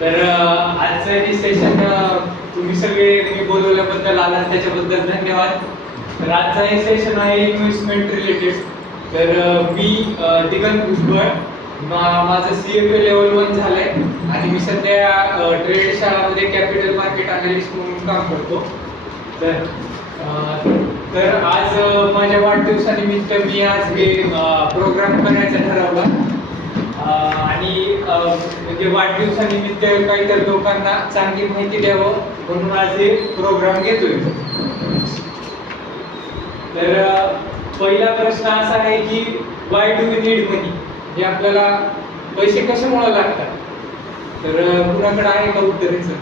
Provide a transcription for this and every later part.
तर आजचं हे सेशन तुम्ही सगळे मी बोलवल्याबद्दल आला त्याच्याबद्दल धन्यवाद. तर आजचं हे सेशन आहे इन्व्हेस्टमेंट रिलेटेड. तर मी दिगंत भुजबळ, माझं CFA लेवल 1 झालंय आणि मी सध्या ट्रेड शाळामध्ये कॅपिटल मार्केट अनालिस्ट म्हणून काम करतो. तर आज माझ्या वाढदिवसानिमित्त मी आज हे प्रोग्राम करायचा ठरवला आणि म्हणजे वाढदिवसानिमित्त काहीतरी लोकांना चांगली माहिती द्यावं म्हणून आज हे प्रोग्राम घेतोय. तर पहिला प्रश्न असा आहे की वाय डू वी नीड मनी, हे आपल्याला पैसे कशामुळे लागतात? तर कुणाकडे आहे का उत्तरेचं?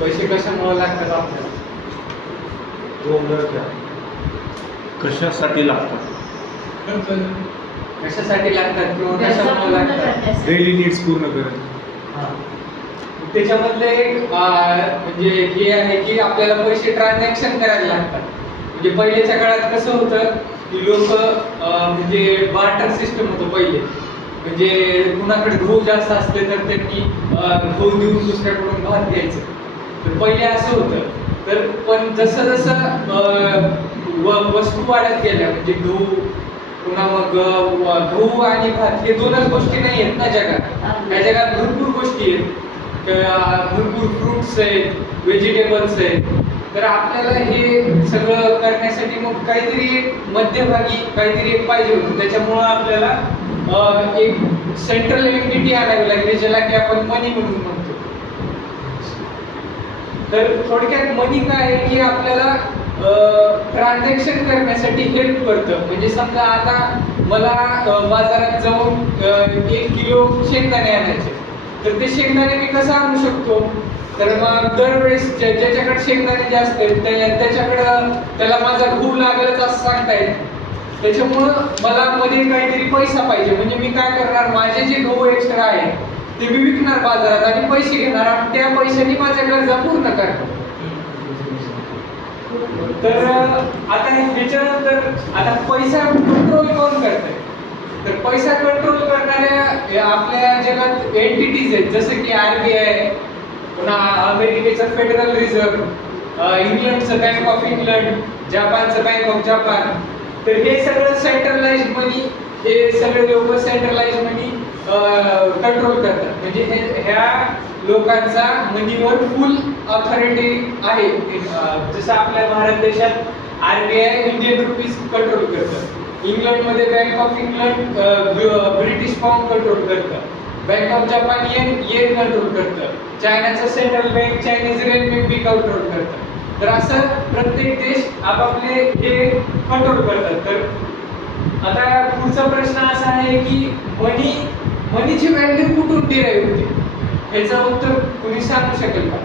पैसे कशामुळे लागतात आपल्याला? कशासाठी लागतात? कशासाठी लागतात किंवा कशामुळे लागतात? डेली नीड्स पूर्ण करत. त्याच्यामधलं एक म्हणजे हे आहे की आपल्याला पैसे ट्रान्झॅक्शन करायला लागतात. म्हणजे पहिल्याच्या काळात कसं होतं की लोक म्हणजे बार्टर सिस्टम होतं पहिले. म्हणजे कुणाकडे गहू जास्त असले तर त्यांनी गहू देऊन दुसऱ्याकडून भात घ्यायचं. तर पहिले असं होतं. तर पण जसं वस्तू वाढत गेल्या म्हणजे गहू पुन्हा मग गहू आणि भात हे दोनच गोष्टी नाही आहेत ना जगात. या जगात भरपूर गोष्टी आहेत, भरपूर फ्रुट्स आहेत, व्हेजिटेबल्स आहेत. तर आपल्याला हे सगळं करण्यासाठी मग काहीतरी एक मध्यभागी काहीतरी एक पाहिजे होतं. त्याच्यामुळं आपल्याला एक सेंट्रल एंटिटी आणावी लागली ज्याला की आपण मनी म्हणून म्हणतो. तर थोडक्यात मनी काय आहे की आपल्याला ट्रान्झॅक्शन करण्यासाठी हेल्प करतं. म्हणजे समजा आता मला बाजारात जाऊन 1 किलो शेंगदाणे आणायचे, तर ते शेंगदाणे मी कसं आणू शकतो? तर मग दरवेळेस ज्याच्याकडे शेंगदाणे जास्त आहेत त्याच्याकडं त्याला माझा गहू लागलच असं सांगता येईल. त्याच्यामुळं मला मध्ये काहीतरी पैसा पाहिजे. म्हणजे मी काय करणार, माझे जे गहू एक्स्ट्रा आहे ते मी विकणार बाजारात आणि पैसे घेणार आणि त्या पैशाने माझ्या गरजा पूर्ण करणार. तर आता ह्याच्यानंतर आता पैसा कंट्रोल कोण करतंय? तर पैसा कंट्रोल करणाऱ्या आपल्या जगात एंटिटीज आहेत, जसं की RBI, पुन्हा अमेरिकेचं फेडरल रिझर्व्ह, इंग्लंडचं बँक ऑफ इंग्लंड, जपानचं बँक ऑफ जपान. तर हे सगळं सेंट्रलाइज मनी, हे सगळे लोक सेंट्रलाइज मनी कंट्रोल करतात. म्हणजे ह्या लोकांचा मनीवर फुल ऑथॉरिटी आहे. जसं आपल्या भारत देशात RBI इंडियन रुपीज कंट्रोल करतं, इंग्लंडमध्ये bank of England British pound control करतं, bank of Japan yen control करतं, चायनाचं central bank Chinese renminbi control करतं. तर असं प्रत्येक देश आपापले हे कंट्रोल करतात. तर आता पुढचा प्रश्न असा आहे की मनीची व्हॅल्यू कुठून डिराईव्ह होते? ह्याचं उत्तर कुणी सांगू शकेल का?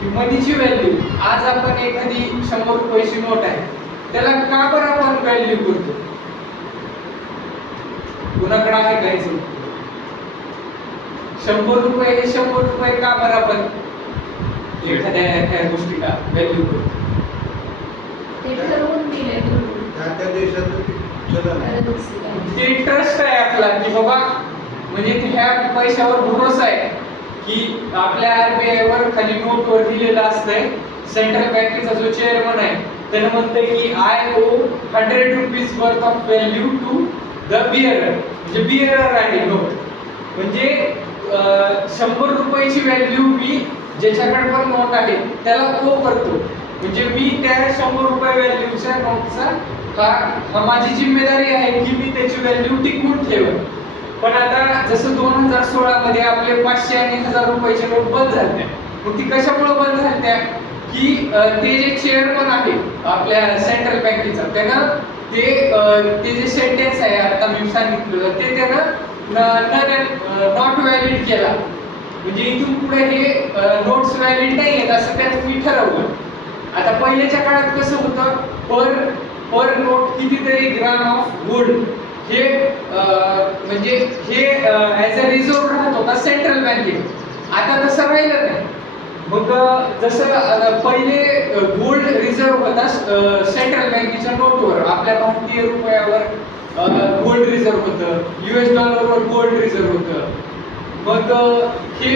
की मनीची व्हॅल्यू, आज आपण एखादी 100 रुपयाची नोट आहे त्याला का बरं आपण व्हॅल्यू करतो? कुणाकडे आहे का याचं? 100 रुपये हे 100 रुपये का बरं आपण एखाद्या गोष्टीला व्हॅल्यू करतो? ते ट्रस्ट आहे आपला की बाबा, म्हणजे ह्या पैशावर भरोसा आहे की आपल्या RBI वर खाली नोटवर दिलेलं असतंय. सेंट्रल बँकेचा जो चेअरमन आहे त्यानं म्हणतंय की I owe 100 rupees worth of value to the bearer. म्हणजे बिअरर आहे नोट, म्हणजे 100 रुपयाची व्हॅल्यू मी ज्याच्याकडे पण नोट आहे त्याला ओ करतो. म्हणजे मी त्या 100 रुपये व्हॅल्यूच्या नोटचा हा माझी जिम्मेदारी आहे की मी त्याची व्हॅल्यू टिकवून ठेवेन. पण आता जसं 2016 मध्ये आपले 500 आणि 1000 रुपयाचे नोट बंद झाल्या. मग ती कशामुळे बंद झाल्या? की ते जे चेअरमन आहे आपल्या सेंट्रल बँकेचा त्यानं ते जे सेंटेन्स आहे आता मी सांगितलं ते त्यानं नॉट व्हॅलिड केला. म्हणजे इथून पुढे हे नोट्स व्हॅलिड नाही आहेत असं त्यानं मी ठरवलं. आता पहिल्याच्या काळात कसं होतं, पर नोट कितीतरी ग्राम ऑफ वुड हे म्हणजे हे ॲज अ रिझर्व्ह राहत होता सेंट्रल बँकेत. आता तसं राहिलं नाही. मग जसं पहिले गोल्ड रिझर्व्ह होता सेंट्रल बँकेच्या नोटवर, आपल्या भारतीय रुपयावर गोल्ड रिझर्व्ह होतं, US डॉलरवर गोल्ड रिझर्व्ह होतं. मग हे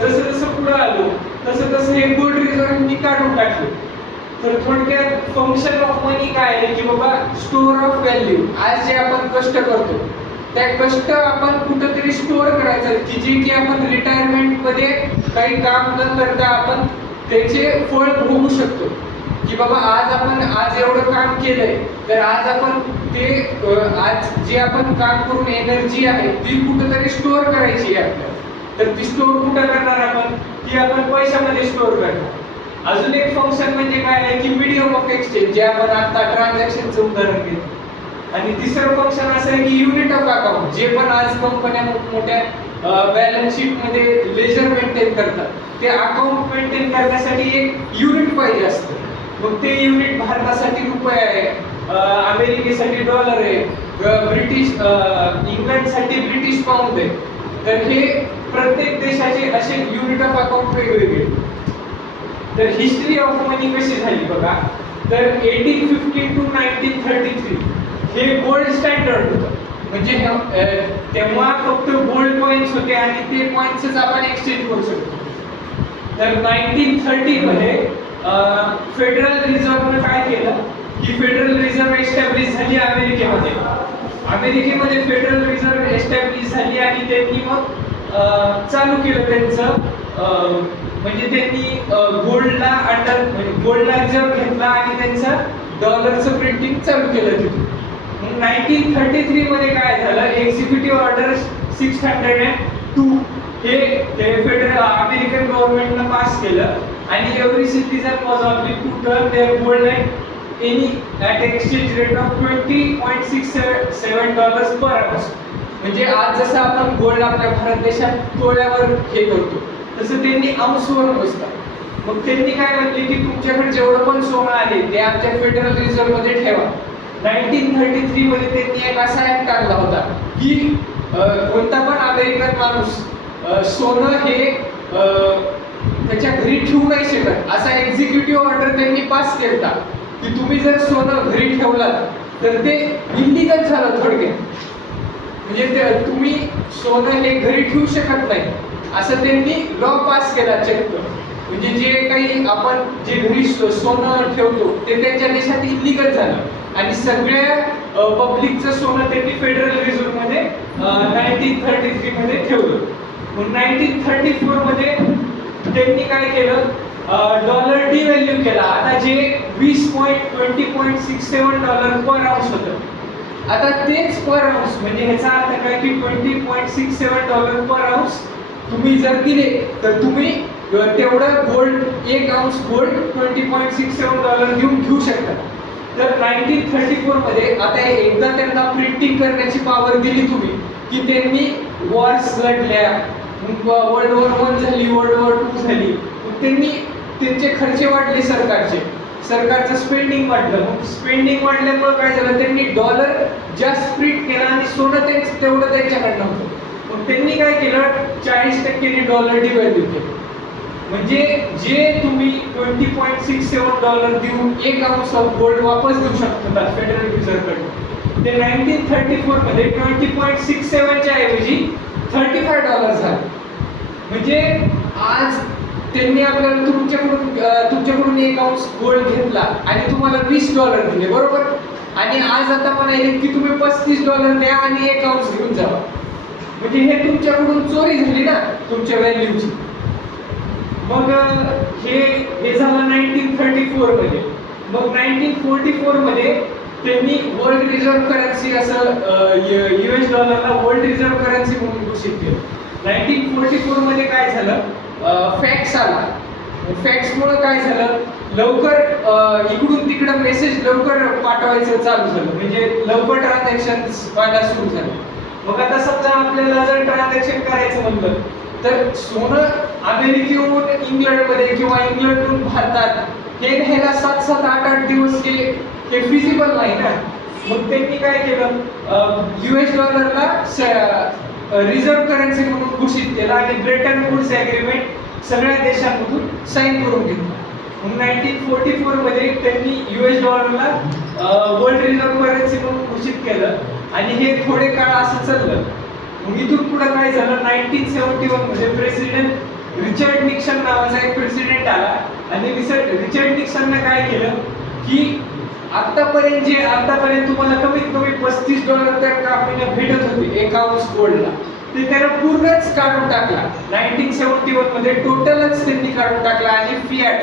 जसं जसं पुढे आलो तसं तसं हे गोल्ड रिझर्व्ह काढून टाकले. तर थोडक्यात फंक्शन ऑफ मनी काय आहे की बाबा स्टोअर ऑफ व्हॅल्यू. आज जे आपण कष्ट करतो त्या कष्ट आपण कुठेतरी स्टोअर करायचं की जे की आपण रिटायरमेंट मध्ये काही काम न करता आपण त्याचे फळ भोगू शकतो. की बाबा आज एवढं काम केलंय तर आज आपण ते आज जे आपण काम करून एनर्जी आहे ती कुठेतरी स्टोअर करायची आहे आपल्याला. तर ती स्टोअर कुठं करणार आपण ती आपण पैशामध्ये स्टोअर करणार. अजून एक फंक्शन म्हणजे काय आहे की मीडियम ऑफ एक्सचेंज जे आपण आता ट्रान्झॅक्शनचं उदाहरण घेतो. आणि तिसरं फंक्शन असं आहे की युनिट ऑफ अकाउंट जे पण आज कंपन्या मोठ्या बॅलन्स शीट मध्ये लेजर मेंटेन करतात ते अकाउंट मेंटेन करण्यासाठी एक युनिट पाहिजे असतं. मग ते युनिट भारतासाठी रुपये आहे, अमेरिकेसाठी डॉलर आहे, इंग्लंडसाठी ब्रिटिश पाऊंड आहे. तर हे प्रत्येक देशाचे असे युनिट ऑफ अकाउंट वेगवेगळे. तर हिस्ट्री ऑफ मनी कशी झाली बघा. तर 1850 टू 1933 हे गोल्ड स्टँडर्ड होतं. म्हणजे तेव्हा फक्त गोल्ड कॉइन्स होते आणि ते कॉइन्सच आपण एक्सचेंज करू शकतो. तर 1930 मध्ये फेडरल रिझर्व्हनं काय केलं की फेडरल रिझर्व्ह एस्टॅब्लिश झाली अमेरिकेमध्ये. अमेरिकेमध्ये फेडरल रिझर्व्ह एस्टॅब्लिश झाली आणि त्यांनी मग चालू केलं त्यांचं म्हणजे त्यांनी गोल्डला रिझर्व्ह घेतला आणि त्यांचं डॉलरचं प्रिंटिंग चालू केलं तिथे. 1933 मध्ये काय झालं एक्झिक्युटिव्ह ऑर्डर 602 हे फेडरल अमेरिकन गव्हर्नमेंटनं पास केलं आणि every citizen was obliged to turn their gold any at exchange rate of $20.67 per ounce. म्हणजे आज जसं आपण गोल्ड आपल्या भारत देशात तोळ्यावर हे करतो तसं त्यांनी आऊन्सवर बसतात. मग त्यांनी काय म्हटले की तुमच्याकडे जेवढं पण सोनं आहे ते आमच्या फेडरल रिझर्व्ह मध्ये ठेवा. 1933 मध्ये त्यांनी एक असा ऍक्ट आणला होता की कोणता पण अमेरिकन माणूस सोनं हे त्याच्या घरी ठेवू नाही शकत असा एक्झिक्युटिव्ह ऑर्डर त्यांनी पास केला की तुम्ही जर सोनं घरी ठेवलात तर ते इलिगल झालं थोडक्यात. म्हणजे तुम्ही सोनं हे घरी ठेवू शकत नाही असं त्यांनी लॉ पास केला चेक. म्हणजे जे काही आपण जे घरी सोनं ठेवतो ते त्यांच्या देशात इलिगल झालं आणि सगळ्या पब्लिकचं सोनं त्यांनी फेडरल रिझर्व्ह मध्ये 1933 मध्ये ठेवलं. मग 1934 मध्ये त्यांनी काय केलं डॉलर डिव्हॅल्यू केला. आता जे $20.67 पर आउन्स होतं आता तेच पर आउन्स म्हणजे ह्याचा अर्थ काय की $20.67 पर आउन्स तुम्ही जर दिले तर तुम्ही तेवढं गोल्ड एक आउन्स गोल्ड $20.67 देऊन घेऊ शकता. तर 1934 मध्ये आता एकदा त्यांना प्रिंटिंग करण्याची पॉवर दिली तुम्ही की त्यांनी वॉर्स लढल्या, वर्ल्ड वॉर 1 झाली, वर्ल्ड वॉर 2 झाली, त्यांनी त्यांचे खर्च वाढले सरकारचं स्पेंडिंग वाढलं. मग स्पेंडिंग वाढल्यामुळे काय झालं त्यांनी डॉलर जास्त प्रिंट केला आणि सोनं तेवढं त्यांच्याकडनं होतं. मग त्यांनी काय केलं 40% डॉलर डिव्हॅल्यू केलं. म्हणजे जे तुम्ही $20.67 देऊन एक आउन्स ऑफ गोल्ड वापस देऊ शकता फेडरल रिझर्व्ह कडे ते 1934 मध्ये 20.67 च्या ऐवजी $35 झालं. म्हणजे आज त्यांनी आपल्याला तुमच्याकडून एक आउन्स गोल्ड घेतला आणि तुम्हाला $20 दिले बरोबर. आणि आज आता म्हणाले की तुम्ही $35 द्या आणि एक आउन्स घेऊन जावा. म्हणजे हे तुमच्याकडून चोरी झाली ना तुमच्या व्हॅल्यूची. मग हे झालं 1934 मध्ये. मग 1944 मध्ये त्यांनी वर्ल्ड रिझर्व्ह करन्सी असं US डॉलरला वर्ल्ड रिझर्व्ह करन्सी म्हणून घोषित केलं. 1944 मध्ये काय झालं फॅक्स आला. फॅक्समुळे काय झालं लवकर इकडून तिकडं मेसेज लवकर पाठवायचं चालू झालं. म्हणजे लवकर ट्रान्झॅक्शन व्हायला सुरू झालं. मग आता समजा आपल्याला जर ट्रान्झॅक्शन करायचं म्हणलं तर सोनं अमेरिकेहून इंग्लंडमध्ये किंवा इंग्लंडहून भारतात हे घ्यायला 7-8 दिवस हे फिजिबल नाही ना. मग त्यांनी काय केलं US डॉलरला रिझर्व्ह करन्सी म्हणून घोषित केला आणि ब्रेटन वुड्स ॲग्रीमेंट सगळ्या देशांमधून साईन करून घेतलं. मग 1944 मध्ये त्यांनी US डॉलरला वर्ल्ड रिझर्व्ह करन्सी म्हणून घोषित केलं आणि हे थोडे काळ असं चाललं. मग इथून पुढे काय झालं 1971 मध्ये प्रेसिडेंट रिचर्ड निक्सन नावाचा एक प्रेसिडेंट आला आणि रिचर्ड निक्सनने काय केलं की आतापर्यंत तुम्हाला कमीत कमी $35 तर कापणीला भेटत होते एका औंस गोल्डला, ते त्यानं पूर्णच काढून टाकला 1971 मध्ये. टोटलच त्यांनी काढून टाकला आणि फियाट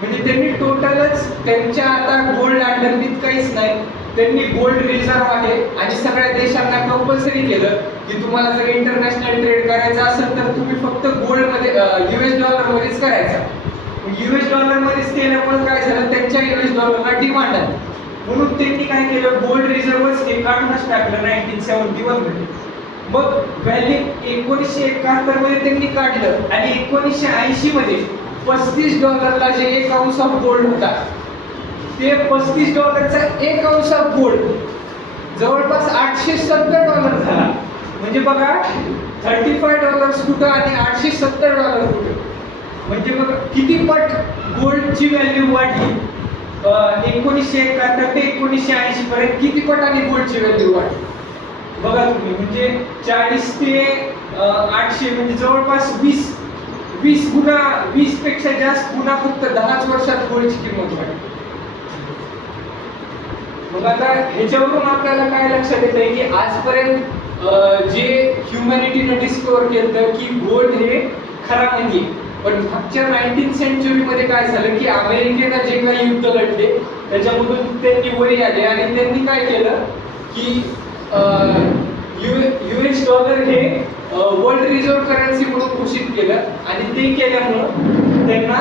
म्हणजे त्यांनी टोटलच त्यांच्या आता गोल्ड अंडरनीथ काहीच नाही, त्यांनी गोल्ड रिझर्व्ह आहे आणि सगळ्या देशांना कंपल्सरी केलं की तुम्हाला जर इंटरनॅशनल ट्रेड करायचं असेल तर तुम्ही फक्त गोल्ड मध्ये US डॉलर मध्येच करायचा. US डॉलर मध्येच केल्यामुळे काय झालं त्यांच्या US डॉलरला डिमांड आहे, म्हणून त्यांनी काय केलं गोल्ड रिझर्व्हच हे काढूनच टाकलं 1971 मध्ये. मग व्हॅल्यू 1971 मध्ये त्यांनी काढलं आणि 1980 मध्ये $35 जे एक औंस ऑफ गोल्ड होता ते $35चा एक औंस ऑफ गोल्ड जवळपास $870 झाला. म्हणजे बघा $35 कुठं आणि $870 कुठं, म्हणजे बघा किती पट गोल्डची व्हॅल्यू वाढली 1971 ते 1980 पर्यंत, किती पटाने गोल्डची व्हॅल्यू वाढली बघा तुम्ही. म्हणजे 40 ते 800 म्हणजे जवळपास 20 गुणा, 20 पेक्षा जास्त गुणा फक्त 10च वर्षात गोल्डची किंमत वाढली. मग आता ह्याच्यावरून आपल्याला काय लक्षात येतंय की आजपर्यंत जे ह्युमॅनिटीने डिस्कव्हर केलं की गोल्ड हे खरा म्हणजे, पण मागच्या 19th सेंचुरी मध्ये काय झालं की अमेरिकेनं जे काही युद्ध लढले त्याच्यामधून त्यांनी वरी आले आणि त्यांनी काय केलं की US डॉलर हे वर्ल्ड रिझर्व्ह करन्सी म्हणून घोषित केलं आणि ते केल्यामुळं त्यांना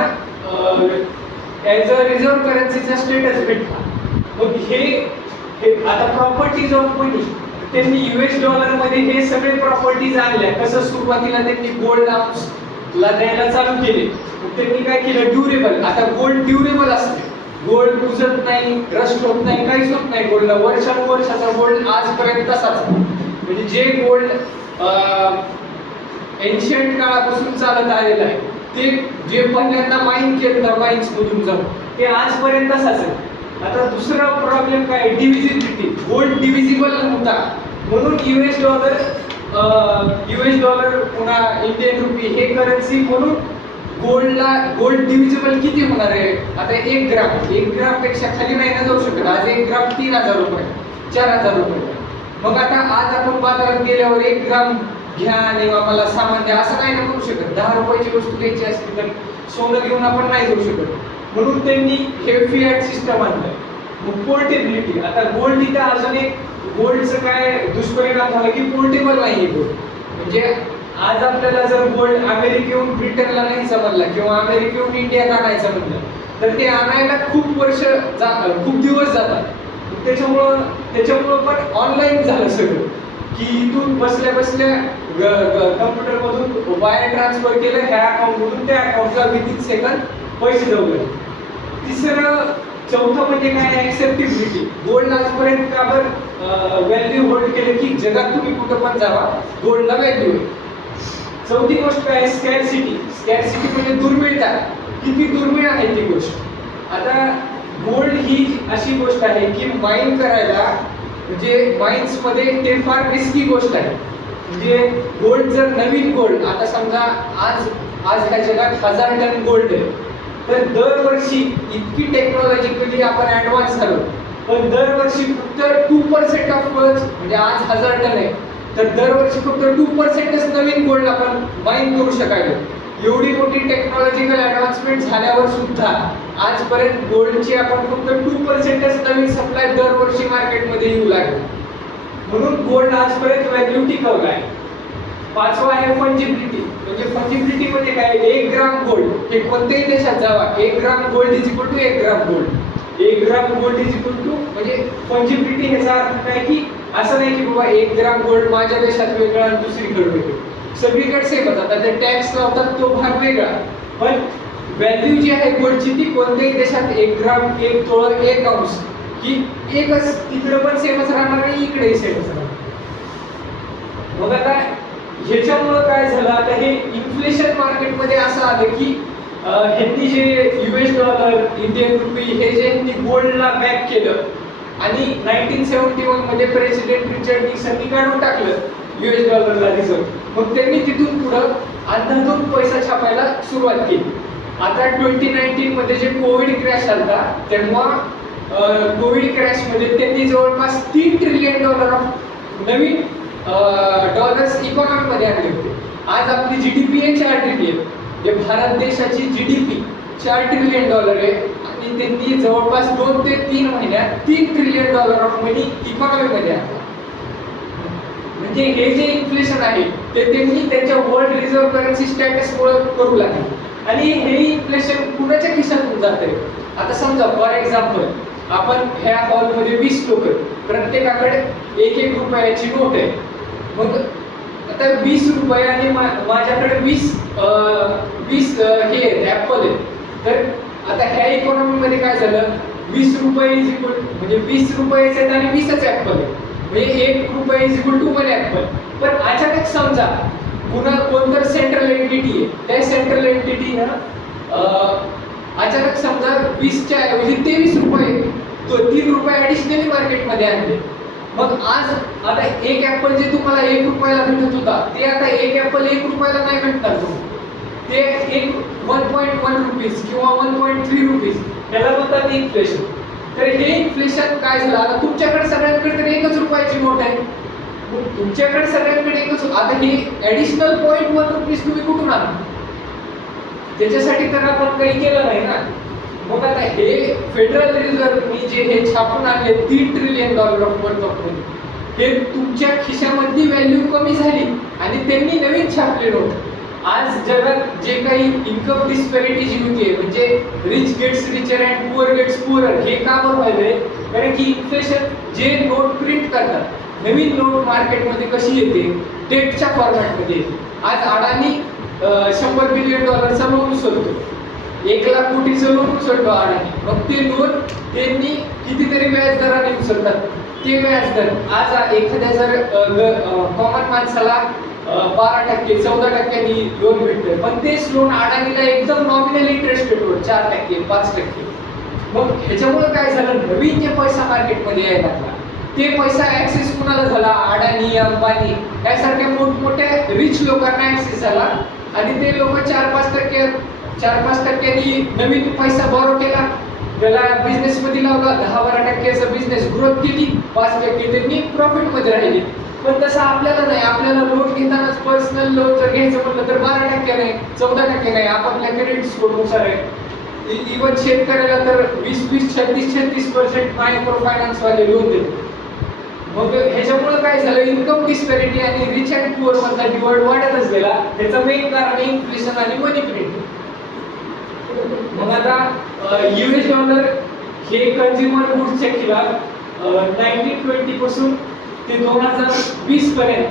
ॲज अ रिझर्व्ह करन्सीचा स्टेटस भेटला. मग हे आता प्रॉपर्टीज ऑफ मनी त्यांनी US डॉलर मध्ये हे सगळे प्रॉपर्टीज आणल्या. कसं सुरुवातीला त्यांनी गोल्ड ला द्यायला चालू केले, त्यांनी काय केलं ड्युरेबल. आता गोल्ड ड्युरेबल असते, गोल्ड कुजत नाही, रस्ट होत नाही, काहीच होत नाही गोल्डला. वर्षानुवर्षाचा गोल्ड आजपर्यंत तसाच. म्हणजे जे गोल्ड एन्शियंट काळापासून चालत आलेलं आहे ते जे पहिल्यांदा माइन केलं माइन्स मधून जाऊन ते आजपर्यंत तसाच आहे. आता दुसरा प्रॉब्लेम काय डिव्हिजिबिलिटी. गोल्ड डिव्हिजिबल नव्हता म्हणून US डॉलर पुन्हा इंडियन रुपी हे करन्सी म्हणून गोल्ड डिव्हिजिबल किती होणार आहे. आता 1 ग्राम पेक्षा खाली नाही ना जाऊ शकत. आज 1 ग्राम 3000 रुपये 4000 रुपये. मग आता आज आपण बाजारात गेल्यावर 1 ग्राम घ्या आणि आम्हाला सामान द्या असं नाही ना करू शकत. 10 रुपयाची वस्तू घ्यायची असली तर सोनं घेऊन आपण नाही जाऊ शकत, म्हणून त्यांनी हे फियाट सिस्टम आणलं. मग पोर्टेबिलिटी. आता गोल्ड इथं अजून एक गोल्डचं काय दुष्परिणाम झाला की पोर्टेबल नाही गोल्ड. म्हणजे आज आपल्याला जर गोल्ड अमेरिकेहून ब्रिटनला नाही समजला किंवा अमेरिकेहून इंडियात आणायचं म्हणलं तर ते आणायला खूप दिवस जातात. त्याच्यामुळं पण ऑनलाईन झालं सगळं की इथून बसल्या कम्प्युटर मधून वायर ट्रान्सफर केलं ह्या अकाउंट मधून त्या अकाउंटला विदिन सेकंद पैसे जाऊ लागले. चौथं म्हणजे काय ऍक्सेप्टेबिलिटी. गोल्ड आजपर्यंत का बरं व्हॅल्यू होल्ड केलं की जगात तुम्ही कुठं पण जावा गोल्डला व्हॅल्यू आहे. चौथी गोष्ट काय स्कॅरसिटी. स्कॅरसिटी म्हणजे दुर्मिळता. किती दुर्मिळ आहे ती गोष्ट. आता गोल्ड ही अशी गोष्ट आहे की माइन करायला म्हणजे माइन्स मध्ये ते फार रिस्की गोष्ट आहे. म्हणजे गोल्ड जर नवीन गोल्ड आता समजा आज ह्या जगात 1000 टन गोल्ड आहे तर दरवर्षी इतकी टेक्नॉलॉजिकली आपण ऍडव्हान्स झालो पण दरवर्षी फक्त 2% ऑफ म्हणजे आज 1000 टन आहे तर दरवर्षी फक्त 2%च नवीन गोल्ड आपण माइन करू शकायलो. एवढी मोठी टेक्नॉलॉजिकल ऍडव्हान्समेंट झाल्यावर सुद्धा आजपर्यंत गोल्डची आपण फक्त 2%च नवीन सप्लाय दरवर्षी मार्केटमध्ये येऊ लागली. म्हणून गोल्ड आजपर्यंत व्हॅल्यू टिकवला आहे. पाचवा आहे फंजिबिलिटी. म्हणजे फंजिबिलिटी म्हणजे काय 1 ग्राम गोल्ड हे कोणत्याही देशात जावा 1 gram gold is equal to 1 gram gold. 1 gram gold is equal to म्हणजे फंजिबिलिटी ह्याचा अर्थ काय की असं नाही की बाबा 1 ग्राम गोल्ड माझ्या देशात वेगळा आणि दुसरीकडे वेगळं. सगळीकडे सेम होतात. आता टॅक्स लावतात तो भाग वेगळा पण व्हॅल्यू जी आहे गोल्डची ती कोणत्याही देशात 1 ग्राम 1 तोळा 1 औंस ही एकच. तिकडे पण सेमच राहणार आणि इकडेही सेमच राहणार. मग आता ह्याच्यामुळं काय झालं आता हे इन्फ्लेशन मार्केटमध्ये असं आलं की ह्यांनी जे US डॉलर इंडियन रुपी हे जे ह्यांनी गोल्डला बॅक केलं आणि 1971 मध्ये प्रेसिडेंट रिचर्ड निक्सननी काढून टाकलं US डॉलरला रिझर्व. मग त्यांनी तिथून पुढं अंधाधुंद पैसा छापायला सुरुवात केली. आता 2019 मध्ये जे कोविड क्रॅश आला तेव्हा कोविड क्रॅश मध्ये त्यांनी जवळपास $3 ट्रिलियन नवीन डॉलर्स इकॉनॉमी मध्ये आणले होते. आज आपली जीडीपी आहे 4 ट्रिलियन. जे भारत देशाची जीडीपी $4 ट्रिलियन आहे आणि त्यांनी जवळपास 2 ते 3 महिन्यात $3 ट्रिलियन ऑफ मनी इकॉनॉमी मध्ये आणला. म्हणजे हे जे इन्फ्लेशन आहे ते त्यांनी त्यांच्या वर्ल्ड रिझर्व्ह करन्सी स्टॅटस मुळे करू लागले. आणि हे इन्फ्लेशन कुणाच्या खिशातून जाते? आता समजा फॉर एक्झाम्पल आपण ह्या हॉलमध्ये 20 लोक, प्रत्येकाकडे एक रुपयाची नोट आहे. मग आता 20 रुपये आणि माझ्याकडे 20 हे ऍपल आहे. तर आता ह्या इकॉनॉमी मध्ये काय झालं, 20 रुपये इज इक्वल म्हणजे 20 रुपये आहेत आणि 20च ऍपल आहे, म्हणजे 1 रुपये इज इक्वल टू 1 ऍपल. पण अचानक समजा कोणतर सेंट्रल एंटिटी आहे, त्या सेंट्रल एंटिटीनं अचानक समजा 20च्या ऐवजी 23 रुपये 3 रुपये ऍडिशनली मार्केटमध्ये आणले. मग आज आता एक ऍपल जे तुम्हाला 1 रुपयाला भेटत होता ते आता एक ऍपल 1 रुपयाला नाही भेटणार तुम्हाला. ते 1.1 रुपीज किंवा 1.3 रुपीज, त्याला म्हणतात इन्फ्लेशन. तर हे इन्फ्लेशन काय झालं, आता तुमच्याकडे सगळ्यांकडे तर 1 रुपयाची नोट आहे, तुमच्याकडे सगळ्यांकडे एकच. आता हे ऍडिशनल 0.1 रुपीज तुम्ही कुठून आणा? त्याच्यासाठी तर आपण काही केलं नाही ना. मग आता हे फेडरल रिझर्व्हनी जे हे छापून आणले $3 ट्रिलियन ऑफ वर्थ ऑफ मनी, हे तुमच्या खिशामधली व्हॅल्यू कमी झाली आणि त्यांनी नवीन छापले नोट. आज जगात जे काही इन्कम डिस्पॅरिटी जी होते, म्हणजे rich gets richer and poor gets poorer, हे का बरं व्हायलंय? कारण की इन्फ्लेशन जे नोट प्रिंट करतात, नवीन नोट मार्केटमध्ये कशी येते, डेटच्या फॉर्मॅटमध्ये येते. आज अडाणी $100 बिलियन लोन उचलतो, 1 लाख कोटीचं लोन उचलतो अडाणी. मग ते लोन त्यांनी कितीतरी व्याजदराने उचलतात. ते व्याजदर आज एखाद्या जर कॉमन माणसाला 12% 14% लोन भेटतं, पण तेच लोन अडाणीला एकदम नॉमिनल इंटरेस्ट रेटवर 4% 5%. मग ह्याच्यामुळे काय झालं, नवीन जे पैसा मार्केटमध्ये यायला लागला, ते पैसा ऍक्सेस कुणाला झाला? अडाणी, अंबानी यासारख्या मोठमोठ्या रिच लोकांना ऍक्सेस झाला. आणि ते लोक 4-5% नवीन पैसा बॉरो केला, त्याला बिझनेस मध्ये लावला. 10-12% बिझनेस ग्रोथ केली, 5% त्यांनी प्रॉफिट मध्ये राहिले. पण तसं आपल्याला नाही. आपल्याला लोन घेतानाच पर्सनल लोन जर घ्यायचं म्हटलं तर 12% नाही, 14% नाही, आपापल्या क्रेडिट स्कोरनुसार आहे. इव्हन शेतकऱ्याला तर 20-20, 36% मायक्रो फायनान्स वाले लोन देतात. मग ह्याच्यामुळे काय झालं, इन्कम डिस्पॅरिटी आणि रिच अँड पुअर मधला डिवाइड वाढतच गेला. त्याचं मेन कारण इन्फ्लेशन आणि मनी प्रिंट. मग आता US डॉलर हे कंझ्युमर गुड्सच्या खिलाफ 1920 पासून ते 2020 पर्यंत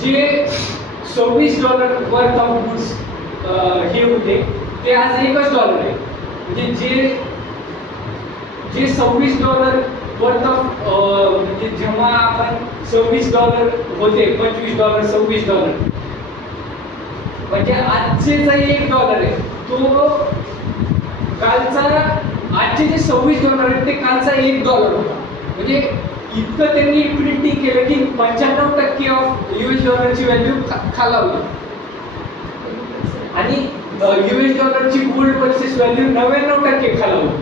जे $26 वर्थ ऑफ गुड्स हे होते, ते आज $1 आहे. म्हणजे जे $26 वर्थ ऑफ म्हणजे जेव्हा आपण $26 होते, $25 $26, म्हणजे आजचे जे $1 आहे तो कालचा, आजचे जे $26 आहेत ते कालचा $1 होता. म्हणजे इतकं त्यांनी प्रिंटिंग केलं की 95% ऑफ US डॉलरची व्हॅल्यू खालावली. आणि US डॉलरची गोल्ड वर्सेस व्हॅल्यू 99% खालावली.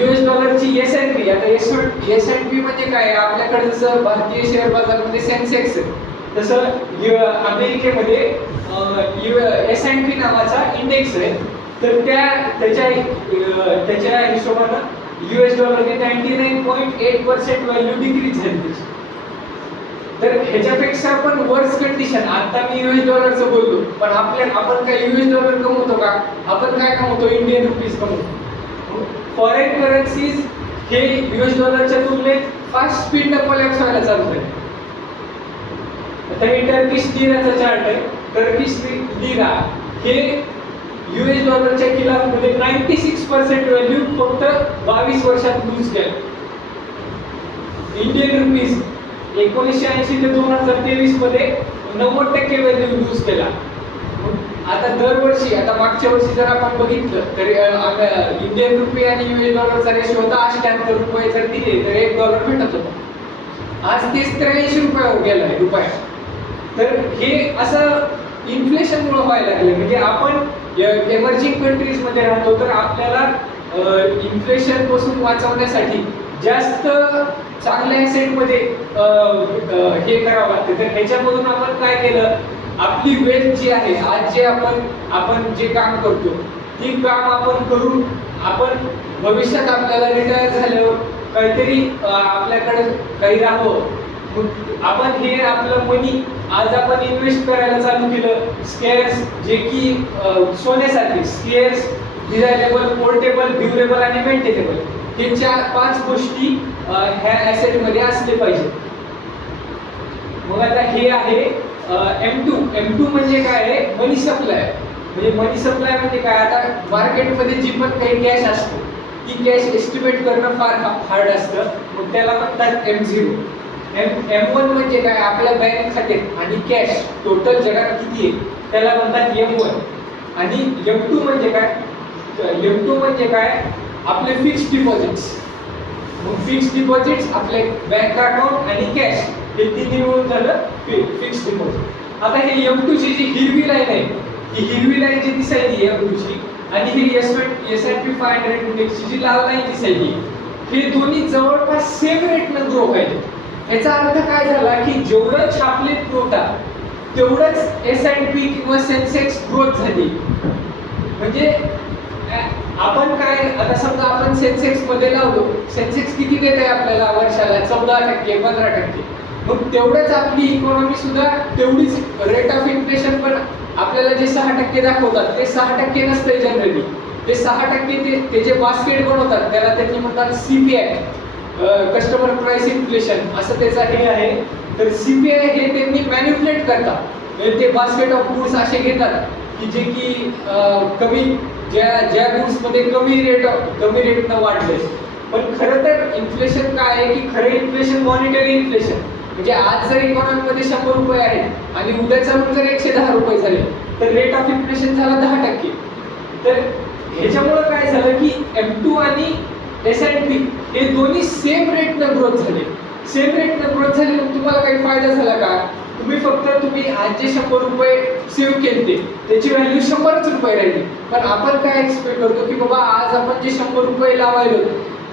US डॉलरची S&P, आता S&P म्हणजे काय, आपल्याकडे जसं भारतीय शेअर बाजारामध्ये सेन्सेक्स आहे, तसं अमेरिकेमध्ये S&P नावाचा इंडेक्स आहे. तर त्याच्या हिशोबानं US डॉलरने 99.8% व्हॅल्यू डिक्रीज झाली त्याची. तर ह्याच्यापेक्षा पण वर्स कंडिशन, आता मी US डॉलरचं बोललो, पण आपण काय US डॉलर कमवतो का? आपण काय कमवतो? इंडियन रुपीज कमवतो. फॉरेन करन्सीज हे US डॉलरच्या तुलनेत फास्ट स्पीडनं कोलॅप्स व्हायला चालू आहे. आता हे टर्किश लिराचा चार्ट आहे. टर्किश लिरा हे US डॉलरच्या खिलाफमध्ये 96% व्हॅल्यू फक्त 22 वर्षात लूज केलं. इंडियन रुपीज 1980 ते 2023 मध्ये 90% व्हॅल्यू लूज केला. आता दरवर्षी, आता मागच्या वर्षी जर आपण बघितलं तर इंडियन रुपये आणि US डॉलरचा रेशो होता 98 रुपये जर दिले तर $1 भेटत होता. आज तेच 83 रुपयावर गेलाय रुपया. तर हे असं इन्फ्लेशनमुळे व्हायला लागलं. म्हणजे आपण एमर्जिंग कंट्रीज मध्ये राहतो, तर आपल्याला इन्फ्लेशन पासून वाचवण्यासाठी जास्त चांगल्या ऍसेट मध्ये हे करावं लागतं. तर ह्याच्यामधून आपण काय केलं, आपली वेल्थ जी आहे, आज जे आपण जे काम करतो ती काम आपण करून आपण भविष्यात आपल्याला रिटायर झाल्यावर काहीतरी आपल्याकडे काही राहावं. मग आपण हे आपलं मनी आज आपण इन्व्हेस्ट करायला चालू केलं. स्केअर्स जे की सोन्यासारखे स्केअर्स, डिझायनेबल, पोर्टेबल, ड्युरेबल आणि मेंटेनेबल, हे 4-5 गोष्टी ह्या ऍसेट मध्ये असले पाहिजे. मग आता हे आहे M2 म्हणजे काय आहे, मनी सप्लाय. म्हणजे मनी सप्लाय म्हणजे काय, आता मार्केटमध्ये जी पण काही कॅश असतो ती कॅश एस्टिमेट करणं फार हार्ड असतं. मग त्याला म्हणतात M0. M1 म्हणजे काय, आपल्या बँक खात्यात आणि कॅश टोटल जगात किती आहे त्याला म्हणतात M1. आणि M2 म्हणजे काय, M2 म्हणजे काय, आपले फिक्स्ड डिपॉझिट्स. मग फिक्स्ड डिपॉझिट्स, आपले बँक अकाउंट आणि कॅश, हे तिन्ही मिळून झालं फिक्स्ड डिपॉझिट. आता हे M2 ची जी हिरवी लाईन आहे, ही हिरवी लाईन जी दिसायली M2 ची, आणि ही S&P 500 इंडेक्सची जी लाल लाईन दिसायली, हे दोन्ही जवळपास सेम रेटनं ग्रो व्हायचे. याचा अर्थ काय झाला की जेवढं छापले नोटा तेवढंच S&P किंवा सेन्सेक्स ग्रोथ झाली. म्हणजे आपण काय, आता समजा आपण सेन्सेक्स मध्ये लावलो, सेन्सेक्स किती देत आहे आपल्याला वर्षाला, 14%, 15%. मग तेवढंच आपली इकॉनॉमी सुद्धा तेवढीच, रेट ऑफ इन्फ्लेशन पण आपल्याला जे 6% दाखवतात ते 6% नसतंय जनरली. ते 6% ते जे बास्केट बनवतात त्याला त्यांनी म्हणतात CPI, कस्टमर प्राइस इन्फ्लेशन, असं त्याचं हे आहे. तर CPI हे त्यांनी मॅनिप्युलेट करतात. म्हणजे ते बास्केट ऑफ गुड्स असे घेतात की जे की कमी, ज्या गुड्स मध्ये कमी रेटनं वाढले. पण खरं तर इन्फ्लेशन काय आहे की खरं इन्फ्लेशन मॉनिटरी इन्फ्लेशन. म्हणजे आज जर इकॉनॉमीमध्ये 100 रुपये आहेत आणि उद्या चालून जर 110 रुपये झाले, तर रेट ऑफ इन्फ्लेशन झाला 10%. तर ह्याच्यामुळे काय झालं की M2 आणि S&P हे दोन्ही सेम रेटनं ग्रोथ झाले. सेम रेटनं ग्रोथ झाले. मग तुम्हाला काही फायदा झाला का, तुम्ही आज जे 100 रुपये सेव्ह केले त्याची व्हॅल्यू 100च रुपये राहिली. पण आपण काय एक्सपेक्ट करतो की बाबा आज आपण जे 100 रुपये लावायलो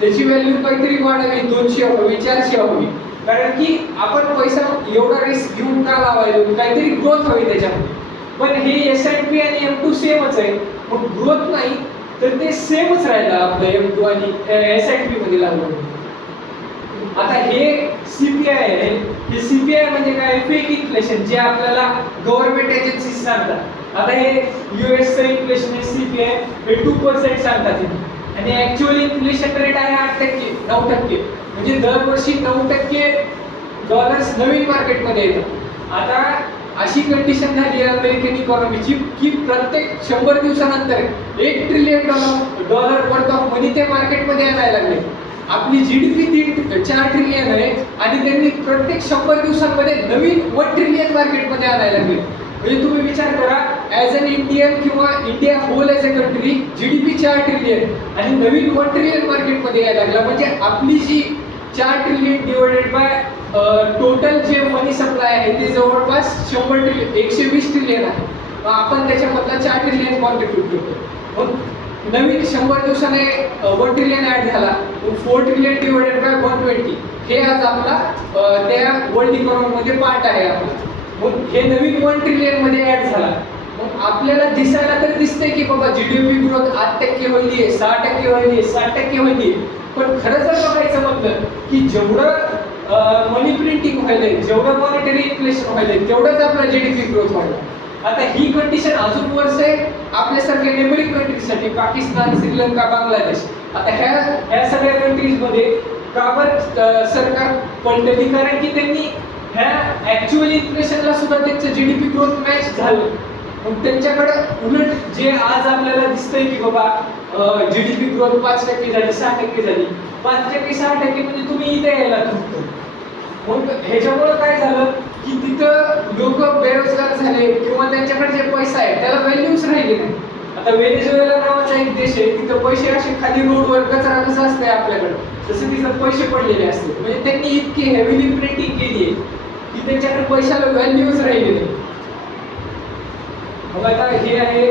त्याची व्हॅल्यू काहीतरी वाढावी, 200 व्हावी, 400 व्हावी. कारण की आपण पैसा एवढा रिस्क घेऊन का लावायलो, काहीतरी ग्रोथ हवी त्याच्यामध्ये. पण हे S&P आणि M2 सेमच आहे. मग ग्रोथ नाही तर ते सेमच राहिलं आपलं M2 आणि S&P मध्ये लावलं. आता हे CPI आहे. हे CPI म्हणजे काय, फेक इन्फ्लेशन, जे आपल्याला गव्हर्नमेंट एजन्सीज सांगतात. आता हे US चं इन्फ्लेशन, हे CPI हे 2% सांगतात. आणि ऍक्च्युअल इन्फ्लेशन रेट आहे 8%, 9%. म्हणजे दरवर्षी 9% डॉलर्स नवीन मार्केटमध्ये येतात. आता अशी कंडिशन झाली आहे अमेरिकन इकॉनॉमीची की प्रत्येक 100 दिवसानंतर $1 ट्रिलियन वर्थ ऑफ मनी ते मार्केटमध्ये आणायला लागले. आपली GDP 4 ट्रिलियन आहे आणि त्यांनी प्रत्येक 100 दिवसांमध्ये नवीन 1 ट्रिलियन मार्केटमध्ये आणायला लागले. म्हणजे तुम्ही विचार करा, ॲज अन इंडियन किंवा India whole as a country GDP 4 trillion आणि नवीन 1 ट्रिलियन मार्केटमध्ये यायला लागला. म्हणजे आपली जी 4 ट्रिलियन डिवायडेड बाय टोटल जे मनी सप्लाय आहे ते जवळपास 100 ट्रिलियन, 120 ट्रिलियन आहे. आपण त्याच्यामधला 4 ट्रिलियन कॉन्ट्रीब्यूट करतो. मग नवीन 100 दिवसाने 1 ट्रिलियन ऍड झाला. 4 ट्रिलियन डिवायडेड बाय 120, हे आज आपला त्या वर्ल्ड इकॉनॉमीमध्ये पार्ट आहे आपला. मग हे नवीन 1 ट्रिलियन मध्ये ऍड झाला. मग आपल्याला दिसायला तर दिसतंय की बाबा GDP ग्रोथ 8% व्हायली, 6% व्हायली, 7% व्हायली. पण खरं जर बघायचं म्हटलं की जेवढं मनी प्रिंटिंग व्हायलंय, जेवढं मॉनिटरी इन्फ्लेशन व्हायलंय, तेवढंच आपला GDP ग्रोथ व्हायला. आता ही कंडिशन अजून वर्ष आहे आपल्यासारख्या नेबरिंग कंट्रीजसाठी, पाकिस्तान, श्रीलंका, बांगलादेश. आता ह्या सगळ्या कंट्रीजमध्ये का बरं सरकार पलटली, कारण की त्यांनी ह्या ऍक्च्युअल इन्फ्लेशनला सुद्धा त्यांचं GDP ग्रोथ मॅच झालं. मग त्यांच्याकडं उलट जे आज आपल्याला दिसतंय की बाबा GDP ग्रोथ 5% झाली, 6% झाली, 5%, 6% म्हणजे तुम्ही इथे यायला तुमचं. मग ह्याच्यामुळं काय झालं की तिथं लोक बेरोजगार झाले किंवा त्यांच्याकडे जे पैसा आहे त्याला व्हॅल्यूच राहिली नाही. आता व्हेनेझुएला नावाचा एक देश आहे, तिथं पैसे असे खाली रोडवर कचरा कसा असतंय आपल्याकडे, तसं तिथं पैसे पडलेले असते. म्हणजे त्यांनी इतकी हेवीली प्रिंटिंग केली आहे की त्यांच्याकडे पैशाला व्हॅल्यूच राहिली नाही. मग आता हे आहे.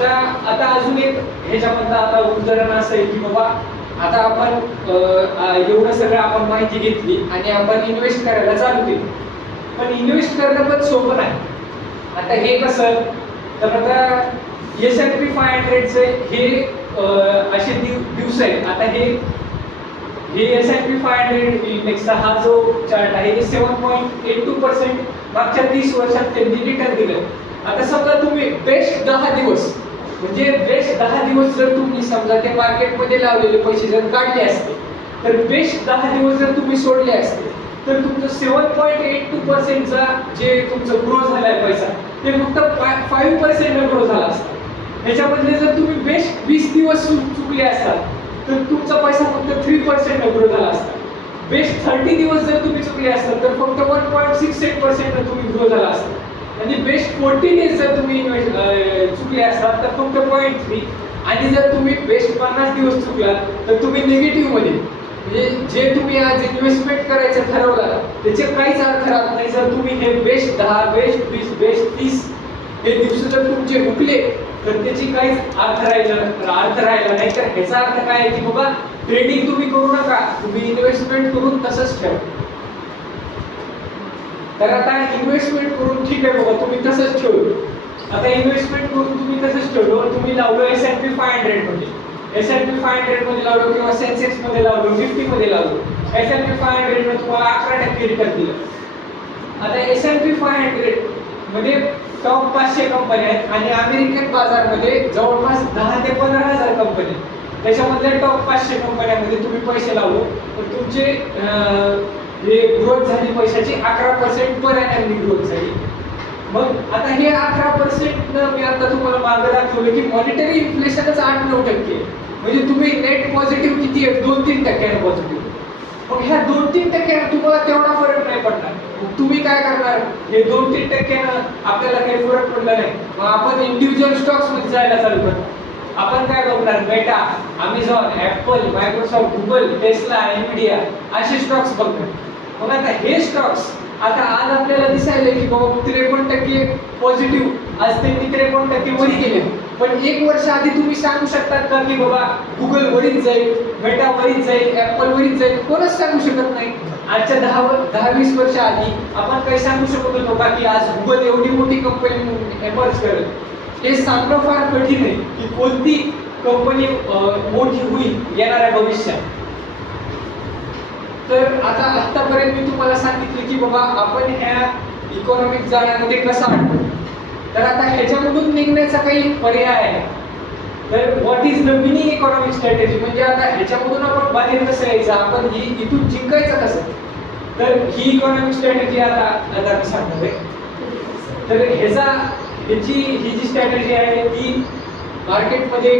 आता अजून एक ह्याच्यामधलं आता उदाहरण असं आहे की बाबा आता आपण एवढं सगळं आपण माहिती घेतली आणि आपण इन्व्हेस्ट करायला चालू केली, पण इन्व्हेस्ट करणं पण सोपं नाही. आता हे कसं, तर आता S&P 500 चे हे असे दिवस आहेत. आता हे S&P 500 इंडेक्सचा हा जो चार्ट आहे हे 7.82% मागच्या 30 वर्षात त्यांनी रिटर्न दिलं. आता समजा तुम्ही बेस्ट 10 दिवस म्हणजे बेस्ट 10 दिवस जर तुम्ही समजा ते मार्केटमध्ये लावलेले पैसे जर काढले असते, तर बेस्ट 10 दिवस जर तुम्ही सोडले असते, तर तुमचं 7.82% चा जे तुमचं ग्रो झालाय पैसा, ते फक्त 5% ग्रो झाला असता. ह्याच्यामध्ये जर तुम्ही बेस्ट 20 दिवस चुकले असतात, तर तुमचा पैसा फक्त 3% ग्रो झाला असता. बेस्ट 30 दिवस जर तुम्ही चुकले असतात, तर फक्त 1.68% तुम्ही ग्रो झाला असता. आणि बेस्ट 40 डेज जर तुम्ही चुकले असतात, तर फक्त 0.3. आणि जर तुम्ही बेस्ट 50 दिवस चुकलात, तर तुम्ही निगेटिव्ह मध्ये, म्हणजे जे तुम्ही आज इन्व्हेस्टमेंट करायचं ठरवलं त्याचे काहीच अर्थ राहत नाही. जर तुम्ही हे बेस्ट 10, बेस्ट 20, बेस्ट 30 हे दिवस जर तुमचे हुकले, तर त्याची काहीच अर्थ राहिला नाही. तर ह्याचा अर्थ काय आहे की बाबा ट्रेडिंग तुम्ही करू नका, तुम्ही इन्व्हेस्टमेंट करून तसंच ठेवा. तर आता इन्व्हेस्टमेंट करून ठीक आहे बाबा तुम्ही तसंच ठेवलं. आता इन्व्हेस्टमेंट करून तुम्ही तसंच ठेवलं, तुम्ही लावलं S&P 500 मध्ये, S&P 500 मध्ये लावलं किंवा सेन्सेक्स मध्ये लावलं, निफ्टी मध्ये लावलं, S&P 500 मध्ये तुम्हाला 11% रिटर्न दिलं. आता S&P 500 मध्ये टॉप 500 कंपन्या आहेत आणि अमेरिकन बाजारमध्ये जवळपास 10 ते 15,000 कंपनी. त्याच्यामधल्या टॉप 500 कंपन्यांमध्ये तुम्ही पैसे लावले, तर तुमचे जे ग्रोथ झाली पैशाची 11% पर ॲनम ग्रोथ झाली. मग आता हे 11% मी आता तुम्हाला मागे दाखवलं की मॉनिटरी इन्फ्लेशनच 8-9%. म्हणजे तुम्ही नेट पॉझिटिव्ह किती आहे, 2-3% पॉझिटिव्ह. मग ह्या 2-3% तुम्हाला तेवढा फरक नाही पडणार. तुम्ही काय करणार, हे 2-3% आपल्याला काही फरक पडला नाही, मग आपण इंडिव्हिज्युअल स्टॉक्स मध्ये जायला चालू करतो. आपण काय बघणार, Meta, Amazon, Apple, Microsoft, Google, Tesla, Nvidia असे स्टॉक्स बघणार. मग आता हे स्टॉक्स आता आज आपल्याला दिसायला की बाबा 53% पॉझिटिव्ह, आज त्यांनी 53% वरी गेले. पण एक वर्ष आधी तुम्ही सांगू शकतात का की बाबा गुगल वरीच जाईल, मेटा वरीच जाईल, ऍपल वरीच जाईल? कोणच सांगू शकत नाही. आजच्या 10-20 वर्ष आधी आपण काही सांगू शकत होतो का की आज गुगल एवढी मोठी कंपनी एमर्ज करेल? हे सांगणं फार कठीण आहे की कोणती कंपनी मोठी होईल येणाऱ्या भविष्यात. तर आता आतापर्यंत मी तुम्हाला सांगितले की बाबा आपण ह्या इकॉनॉमिक जाण्यामध्ये कसा आणतो. तर आता ह्याच्यामधून निघण्याचा काही पर्याय आहे. तर what is the winning economic strategy, म्हणजे आता ह्याच्यामधून आपण बाहेर कसं यायचं, आपण इथून जिंकायचं कसं. तर ही इकॉनॉमिक स्ट्रॅटेजी आता मी सांगणार आहे. तर ही जी स्ट्रॅटेजी आहे ती मार्केटमध्ये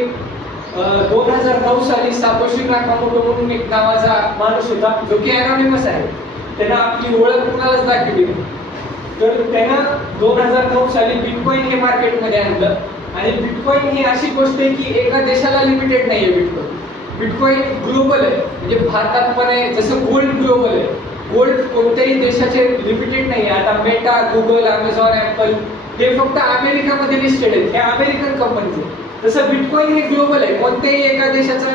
2009 साली सातोशी नाकामोटो म्हणून एक नावाचा माणूस होता, जो की अनॉनिमस आहे. त्यानं आपली ओळख कुणालाच दाखवली नाही. तर त्यानं 2009 साली बिटकॉइन हे मार्केटमध्ये आणलं. आणि बिटकॉइन ही अशी गोष्ट आहे की एका देशाला लिमिटेड नाही आहे. बिटकॉइन ग्लोबल आहे, म्हणजे भारतात पण आहे, जसं गोल्ड ग्लोबल आहे. गोल्ड कोणत्याही देशाचे लिमिटेड नाही आहे. आता मेटा, गुगल, अमेझॉन, ऍपल हे फक्त अमेरिकामध्ये लिस्टेड आहेत, हे अमेरिकन कंपनीज आहेत. तसं बिटकॉइन हे ग्लोबल आहे, कोणत्याही एका देशाचा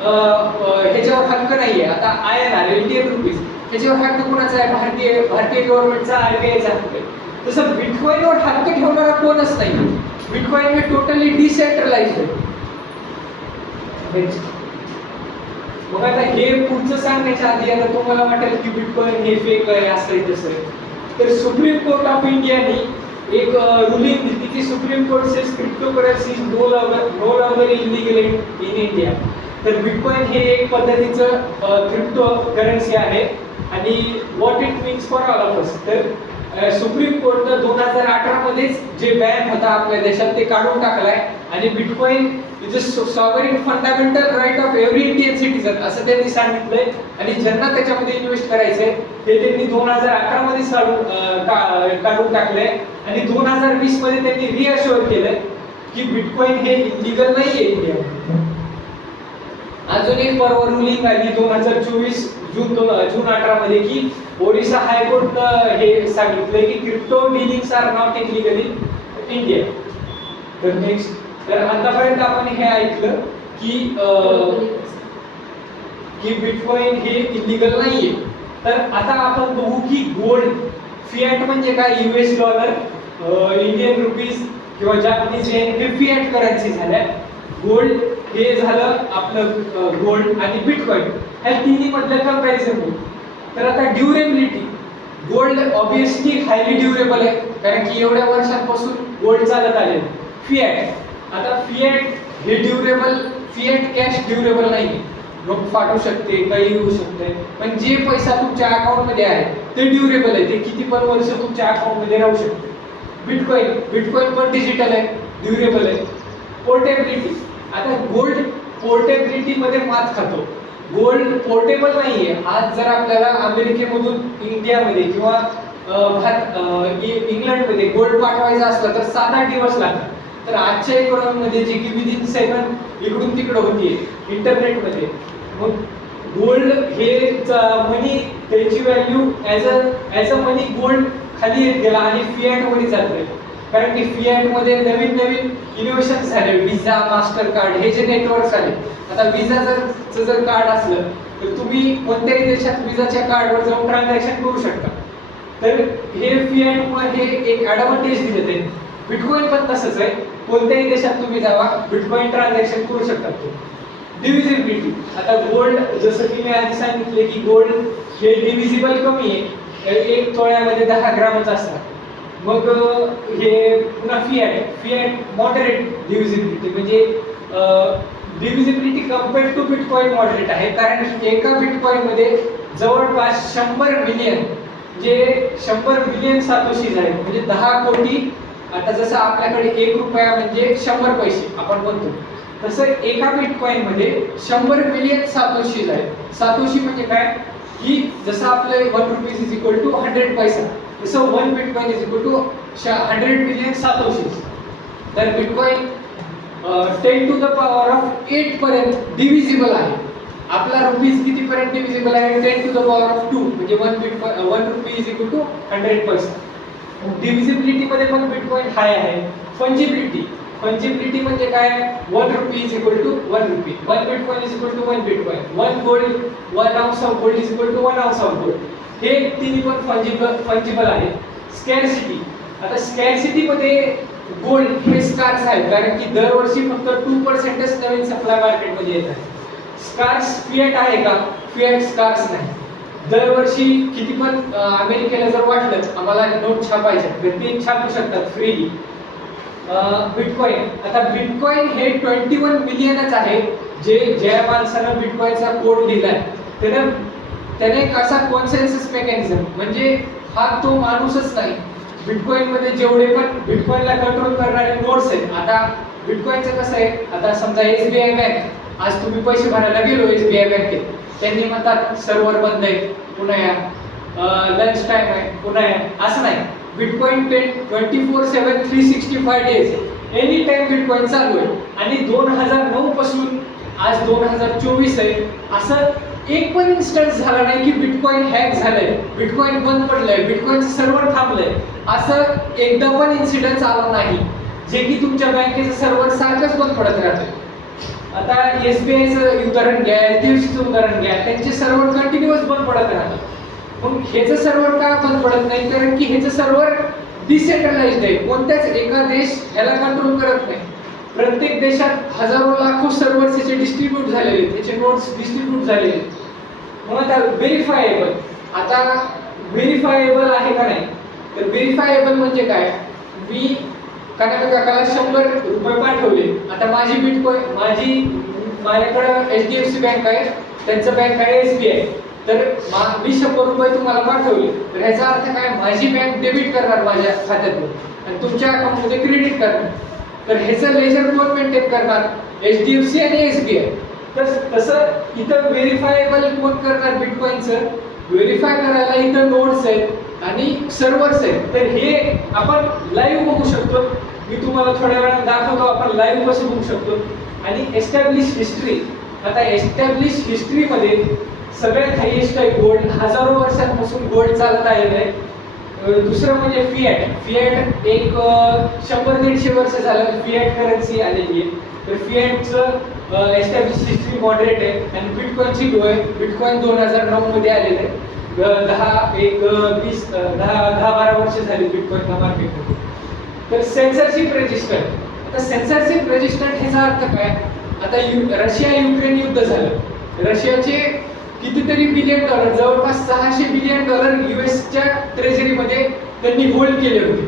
ह्याच्यावर हक्क नाहीये. आता INR इंडियन रुपीज ह्याच्यावर हक्क कोणाचा आहे? भारतीय गव्हर्नमेंटचा, RBIचा हक्क आहे. तसं बिटकॉइनवर हक्क ठेवणारा कोणच नाही. बिटकॉइन हे टोटली डिसेंट्रलाइज्ड आहे. मग आता हे पुढचं सांगण्याच्या आधी आता तुम्हाला वाटेल की बिटकॉइन हे फेक आहे, असं आहे तसं आहे. तर सुप्रीम कोर्ट ऑफ इंडियाने एक रुलिंग दिली की Supreme Court says cryptocurrency is no longer illegal in India. तर बिटकॉइन हे एक पद्धतीचं क्रिप्टो करन्सी आहे. आणि what it means for all of us. तर सुप्रीम कोर्टनं 2018 मध्येच जे बॅन होता आपल्या देशात ते काढून टाकलाय. आणि bitcoin is a sovereign fundamental right of every Indian citizen असं त्यांनी सांगितलंय. आणि ज्यांना त्याच्यामध्ये इन्व्हेस्ट करायचंय ते त्यांनी 2018 मध्ये काढून टाकलंय. आणि 2020 मध्ये त्यांनी रिअश्युअर केलंय की बिटकॉइन हे इलिगल नाहीये इंडियामध्ये. अजून एक परवा रुलिंग आली 2024 जून 18 मध्ये की ओरिसा हायकोर्ट हे सांगितलंय की crypto dealings are not illegal in India. तर नेक्स्ट, तर आतापर्यंत आपण हे ऐकलं की बिटकॉइन हे इलिगल नाहीये. तर आता आपण बघू की गोल्ड फियाट म्हणजे काय. US डॉलर, इंडियन रुपीज किंवा जापनीज येन हे फियाट करन्सी झाल्या. गोल्ड हे झालं आपलं गोल्ड आणि बिटकॉइन ह्या तिन्ही मधलं कंपॅरिझन होईल. तर आता durability, gold obviously highly durable आहे कारण की एवढ्या वर्षांपासून गोल्ड चालत आले. फियाट, आता फियाट हे ड्युरेबल, फियाट कॅश ड्युरेबल नाही, लोक फाटू शकते, काही होऊ शकते. पण जे पैसा तुमच्या अकाउंट मध्ये आहे ते ड्युरेबल आहे, ते किती पण वर्ष तुमच्या अकाउंट मध्ये राहू शकते. बिटकॉइन, बिटकॉइन पण डिजिटल आहे, ड्युरेबल आहे. पोर्टेबिलिटी, आता गोल्ड पोर्टेबिलिटी मध्ये मात खातो. गोल्ड पोर्टेबल नाहीये. आज जर आपल्याला अमेरिकेमधून इंडियामध्ये किंवा इंग्लंडमध्ये गोल्ड पाठवायचा असला तर 7-8 दिवस लागतात. तर आजच्या इकॉनॉमीमध्ये जे की विदिन सेकंड इकडून तिकडं होतीये इंटरनेटमध्ये, मग गोल्ड हे मनी, त्याची value as a money gold खाली येत गेला आणि फियाट मध्ये जातोय. कारण की फियाट मध्ये नवीन नवीन इनोव्हेशन झाले. विजा, मास्टर कार्ड हे जे नेटवर्क आले. आता विजा जर कार्ड असलं तर तुम्ही कोणत्याही देशात विजाच्या कार्डवर जाऊन ट्रान्झॅक्शन करू शकता. तर हे फियाटमुळे हे एक ॲडव्हान्टेज दिले ते. बिटकॉइन पण तसंच आहे, कोणत्याही देशात तुम्ही जावा बिटकॉइन ट्रान्झॅक्शन करू शकता. डिव्हिजिबिलिटी, आता गोल्ड जसं की मी आधी सांगितले की गोल्ड हे डिव्हिजिबल कमी आहे, 1 तोळ्यामध्ये 10 ग्रामच असतात. मग हे पुन्हा फियाट मॉडरेट डिव्हिजिबिलिटी, म्हणजे divisibility compare to bitcoin moderate आहे. कारण एका बिटकॉइन मध्ये जवळपास 100 मिलियन, जे 100 मिलियन सातोशीज आहेत, म्हणजे 10 कोटी. आता जसं आपल्याकडे 1 रुपया म्हणजे 100 पैसे आपण म्हणतो, तसं एका बिटकॉइन मध्ये 100 मिलियन सातोशीज आहेत. सातोशी म्हणजे काय की जसं आपलं 1 रुपीज इज इक्वल टू 100 पैसा, तसं 1 bitcoin is equal to 100 million satoshis. तर bitcoin 10 to the power of 8 पर्यंत डिव्हिजिबल आहे. आपला रुपीज किती पर्यंत डिव्हिजिबल आहे, 10 टू द पॉवर ऑफ 2, म्हणजे 1 रुपी इज इक्वल टू 100 पैसा. डिव्हिजिबिलिटी मध्ये पण बिटकॉइन हाय आहे. फंजिबिलिटी, फंजिबिलिटी म्हणजे काय, 1 rupee is equal to 1 rupee, 1 bitcoin is equal to 1 bitcoin, 1 gold, 1 ounce of gold is equal to 1 ounce of gold. हे तिन्ही पण फंजिबल आहे. स्कॅर्सिटी, आता स्कॅर्सिटी मध्ये गोल्ड हे स्कार्स आहे कारण की दरवर्षी फक्त 2%च नवीन सप्लाय मार्केटमध्ये येत आहे. स्कार्स फियाट आहे का, फियाट स्कार्स नाही. दरवर्षी किती पण अमेरिकेला जर वाटलं आम्हाला नोट छापायच्या तर ते छापू शकतात फ्रीली. बिटकॉइन, आता बिटकॉइन हे 21 मिलियनच आहे. ज्या माणसानं बिटकॉइनचा कोड दिलाय त्याने कसा कॉन्सेन्सस मेकॅनिझम, म्हणजे हा तो माणूसच नाही. बिटकॉइन मध्ये जेवढे पण बिटकॉइनला कंट्रोल करणारे नोड्स आहेत. आता बिटकॉइनचं कसं आहे, आता समजा SBI बँक, आज तुम्ही पैसे भरायला गेलो SBI बँकेत, त्यांनी म्हणतात सर्व्हर बंद आहे, पुन्हा या, लंच टाइम आहे, पुन्हा या. असं नाही, bitcoin 24/7 365 days any time bitcoin चालू आहे. आणि 2009 पासून आज 2024 आहे, असं एक पण इन्स्टन्स झाला नाही की बिटकॉइन हॅक झालंय, बिटकॉइन बंद पडलंय, बिटकॉइनचं सर्व्हर थांबलंय. असं एकदा पण इन्सिडेंट आला नाही जे की तुमच्या बँकेचं सर्व्हर सारखंच बंद पडत राहतं. आता SBIचं उदाहरण घ्या, HDFCचं उदाहरण घ्या, त्यांचे सर्व्हर कंटिन्युअस बंद पडत राहतात. मग ह्याचं सर्व्हर का बंद पडत नाही, कारण की ह्याचं सर्व्हर डिसेंट्रलाइज्ड आहे. कोणत्याच एका देश ह्याला कंट्रोल करत नाही. प्रत्येक देशात हजारो लाखो सर्व्हर्स याचे डिस्ट्रीब्यूट झालेले, त्याचे नोड्स डिस्ट्रीब्यूट झालेले. मग आता व्हेरीफायेबल, आता व्हेरीफायेबल आहे का नाही, तर व्हेरीफायेबल म्हणजे काय, मी काकाला 100 रुपये पाठवले. आता माझी बिटकॉइन, माझ्याकडं HDFC बँक आहे, त्यांचं बँक आहे SBI. तर मी 100 रुपये तुम्हाला पाठवले, तर ह्याचा अर्थ काय, माझी बँक डेबिट करणार माझ्या खात्यातून आणि तुमच्या अकाउंटमध्ये क्रेडिट करणार. तर ह्याचं लेजर कोण मेंटेन करणार, HDFC आणि SBI. तसं इथं व्हेरीफायेबल कोण करणार बिटकॉइनचं, व्हेरीफाय करायला इथं नोड्स आहेत आणि सर्व्हर्स आहेत. तर हे आपण लाईव्ह बघू शकतो. मी तुम्हाला तुम्हाला थोड्या वेळात दाखवतो, आपण लाईव्ह कसं बघू शकतो. आणि एस्टॅब्लिश हिस्ट्री, आता एस्टॅब्लिश हिस्ट्रीमध्ये सगळ्यात हायेस्ट आहे गोल्ड, हजारो वर्षांपासून गोल्ड चालत आलेलं आहे. दुसरं म्हणजे फिएट एक 100-150 वर्ष झालं फिएट करन्सी आलेली आहे. तर फिएटचं एस्टॅब्लिश हिस्ट्री मॉडरेट आहे. आणि बिटकॉइनची लो आहे. बिटकॉइन 2009 मध्ये आलेलं आहे. 10-12 वर्ष झाली बिटकॉइनला मार्केटमध्ये. तर सेन्सरशिप रेजिस्टर, आता सेन्सरशिप रेजिस्टर ह्याचा अर्थ काय. आता रशिया युक्रेन युद्ध झालं, रशियाचे कितीतरी बिलियन डॉलर, जवळपास $600 बिलियन युएसच्या ट्रेझरीमध्ये त्यांनी होल्ड केले होते.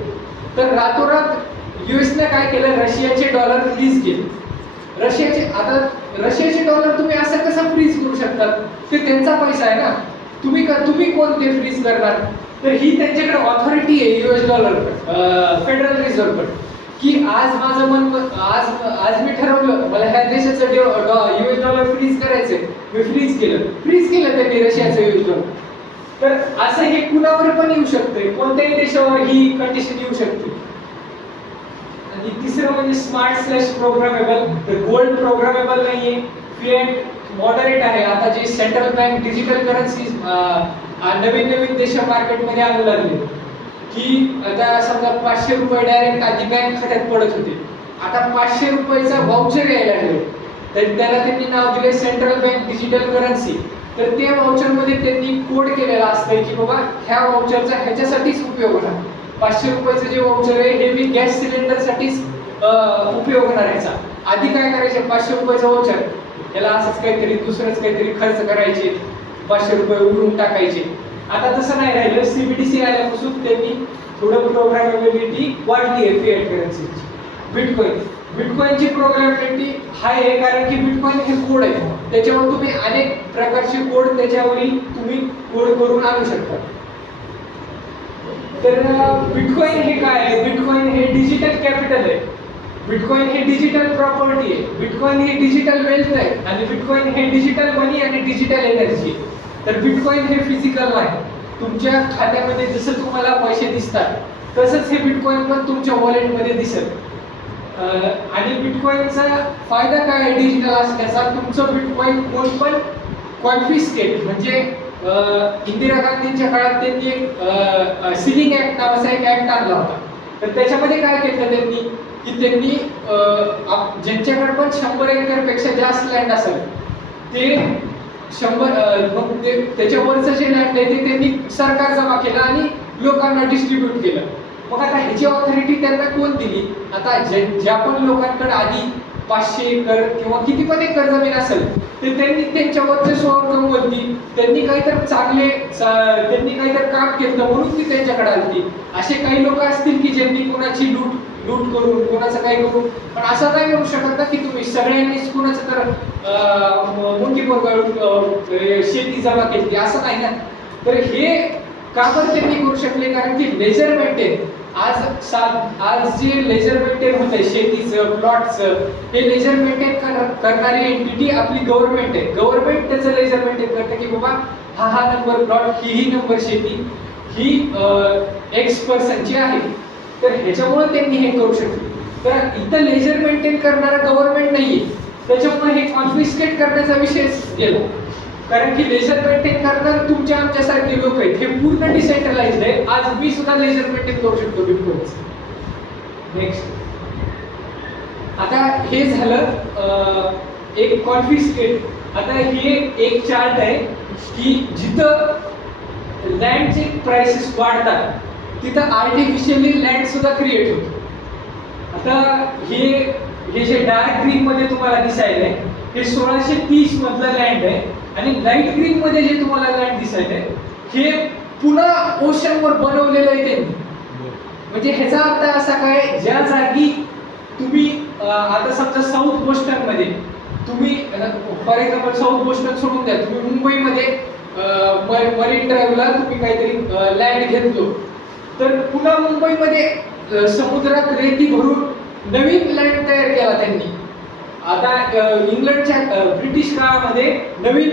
तर रातोरात युएसने काय केलं, रशियाचे डॉलर फ्रीज केले. रशियाचे डॉलर तुम्ही असं कसं फ्रीज करू शकतात, ते त्यांचा पैसा आहे ना, तुम्ही कोण ते फ्रीज करणार. तर ही त्यांच्याकडे ऑथॉरिटी आहे युएस डॉलर फेडरल रिझर्व्ह की आज माझं मन, आज मी ठरवलं मला ह्या देशाचं युएस डॉलर फ्रीज करायचंय, मी फ्रीज केलं त्यांनी रशियाचं युएस डॉलर. तर असं हे कुणावर पण येऊ शकते, कोणत्याही देशावर ही कंडिशन येऊ शकते. आणि तिसरं म्हणजे स्मार्ट / प्रोग्रामेबल. तर गोल्ड प्रोग्रामेबल नाहीये, फिएट मॉडरेट आहे. आता जे सेंट्रल बँक डिजिटल करन्सी नवीन देश मार्केटमध्ये आणू लागले की आता समजा 500 रुपये डायरेक्ट आधी बँक खात्यात पडत होते, आता 500 रुपयाचा व्हाउचर यायला लागले. तर त्याला त्यांनी नाव दिले सेंट्रल बँक डिजिटल करन्सी. तर त्या व्हाउचरमध्ये त्यांनी कोड केलेला असतंय की बाबा ह्या व्हाउचरचा ह्याच्यासाठीच उपयोग होणार. 500 रुपयाचं जे व्हाउचर आहे हे मी गॅस सिलेंडरसाठीच उपयोग होणार ह्याचा. आधी काय करायचे, 500 रुपयाचं व्हाउचर याला असंच काहीतरी दुसरंच काहीतरी खर्च करायचे, 500 रुपये उडवून टाकायचे. आता तसं नाही राहिलं. CBDC आल्यापासून त्यांनी थोडं प्रोग्रामेबिलिटी वाढली आहे फिएट करन्सीची. बिटकॉइनची प्रोग्रामेबिलिटी हाय आहे, कारण की बिटकॉइन हे कोड आहे, त्याच्यावर तुम्ही अनेक प्रकारचे कोड त्याच्यावरील तुम्ही कोड करून आणू शकता. तर बिटकॉइन हे काय आहे, बिटकॉइन हे डिजिटल कॅपिटल आहे, बिटकॉइन हे डिजिटल प्रॉपर्टी आहे, बिटकॉइन हे डिजिटल वेल्थ आहे, आणि बिटकॉइन हे डिजिटल मनी आणि डिजिटल एनर्जी आहे. तर बिटकॉइन हे फिजिकल आहे, तुमच्या खात्यामध्ये जसं तुम्हाला पैसे दिसतात तसंच हे बिटकॉइन पण तुमच्या वॉलेटमध्ये दिसेल. आणि बिटकॉइनचा फायदा काय आहे डिजिटल असल्याचा, तुमचं बिटकॉइन कोण पण कॉन्फिस्केट, म्हणजे इंदिरा गांधींच्या काळात त्यांनी एक सिलिंग ऍक्ट नावाचा एक ऍक्ट आणला होता. तर त्याच्यामध्ये काय केलं त्यांनी की त्यांनी ज्यांच्याकडे पण 100 एकरपेक्षा जास्त लँड असेल ते 100 मग ते त्याच्यावरचं जे लँड आहे ते त्यांनी सरकार जमा केलं आणि लोकांना डिस्ट्रीब्यूट केलं. मग आता ह्याची ऑथॉरिटी त्यांना कोण दिली, आता ज्या पण लोकांकडे आधी 500 एकर किंवा किती पण एकर जमीन असेल ते त्यांनी त्यांच्यावरचे सोवर कमवली, त्यांनी काहीतरी काम केलं म्हणून ती त्यांच्याकडे आली. असे काही लोक असतील की ज्यांनी कोणाची लूट करून कोणाचं काय करून, पण असं काय करू शकत ना की तुम्ही सगळ्यांनीच कोणाचं तर मुंगी पोरगाळून शेती जमा केली, असं नाही ना. तर हे का बरं त्यांनी करू शकले, कारण की लेजर मेंटेन आज जे लेजर मेंटेन होत आहे शेतीचं प्लॉटचं, हे लेजर मेंटेन करणारी एंटिटी आपली गव्हर्नमेंट आहे. गव्हर्नमेंट त्याचं लेजर मेंटेन करते की बाबा हा नंबर प्लॉट, ही नंबर शेती, ही X पर्सनची आहे. तर ह्याच्यामुळे त्यांनी हे करू शकले. तर इथं लेजर मेंटेन करणारा गव्हर्नमेंट नाहीये, त्याच्यामुळे हे कॉन्फिस्केट करण्याचा विषयच गेला. कारण की लेजर मेंटेन करणार तुमच्या आमच्यासारखे लोक आहेत, हे पूर्ण डिसेंट्रलाइज्ड आहे. आज मी सुद्धा लेजर मेंटेन करू शकतो बिटकॉइनचं. नेक्स्ट, आता हे झालं एक कॉन्फिस्केट. आता हे एक चार्ट आहे की जिथं लँडचे प्राइसेस वाढतात तिथं आर्टिफिशियली लँड सुद्धा क्रिएट होतो. आता हे जे डार्क ग्रीन मध्ये तुम्हाला दिसायलंय हे 1630 मधलं लँड आहे, आणि लाईट ग्रीन मध्ये जे तुम्हाला लँड दिसायलंय हे पुन्हा ओशनवर बनवलेलं आहे त्यांनी. म्हणजे ह्याचा अर्थ असा काय, ज्या जागी तुम्ही आता समजा साऊथ बोस्टन मध्ये तुम्ही फॉर एक्झाम्पल साऊथ बोस्टन सोडून द्या, तुम्ही मुंबईमध्ये मरीन ड्राईव्हला तुम्ही काहीतरी लँड घेतलो, तर पुन्हा मुंबईमध्ये समुद्रात रेती भरून नवीन लँड तयार केला त्यांनी. आता इंग्लंडच्या ब्रिटिश काळामध्ये नवी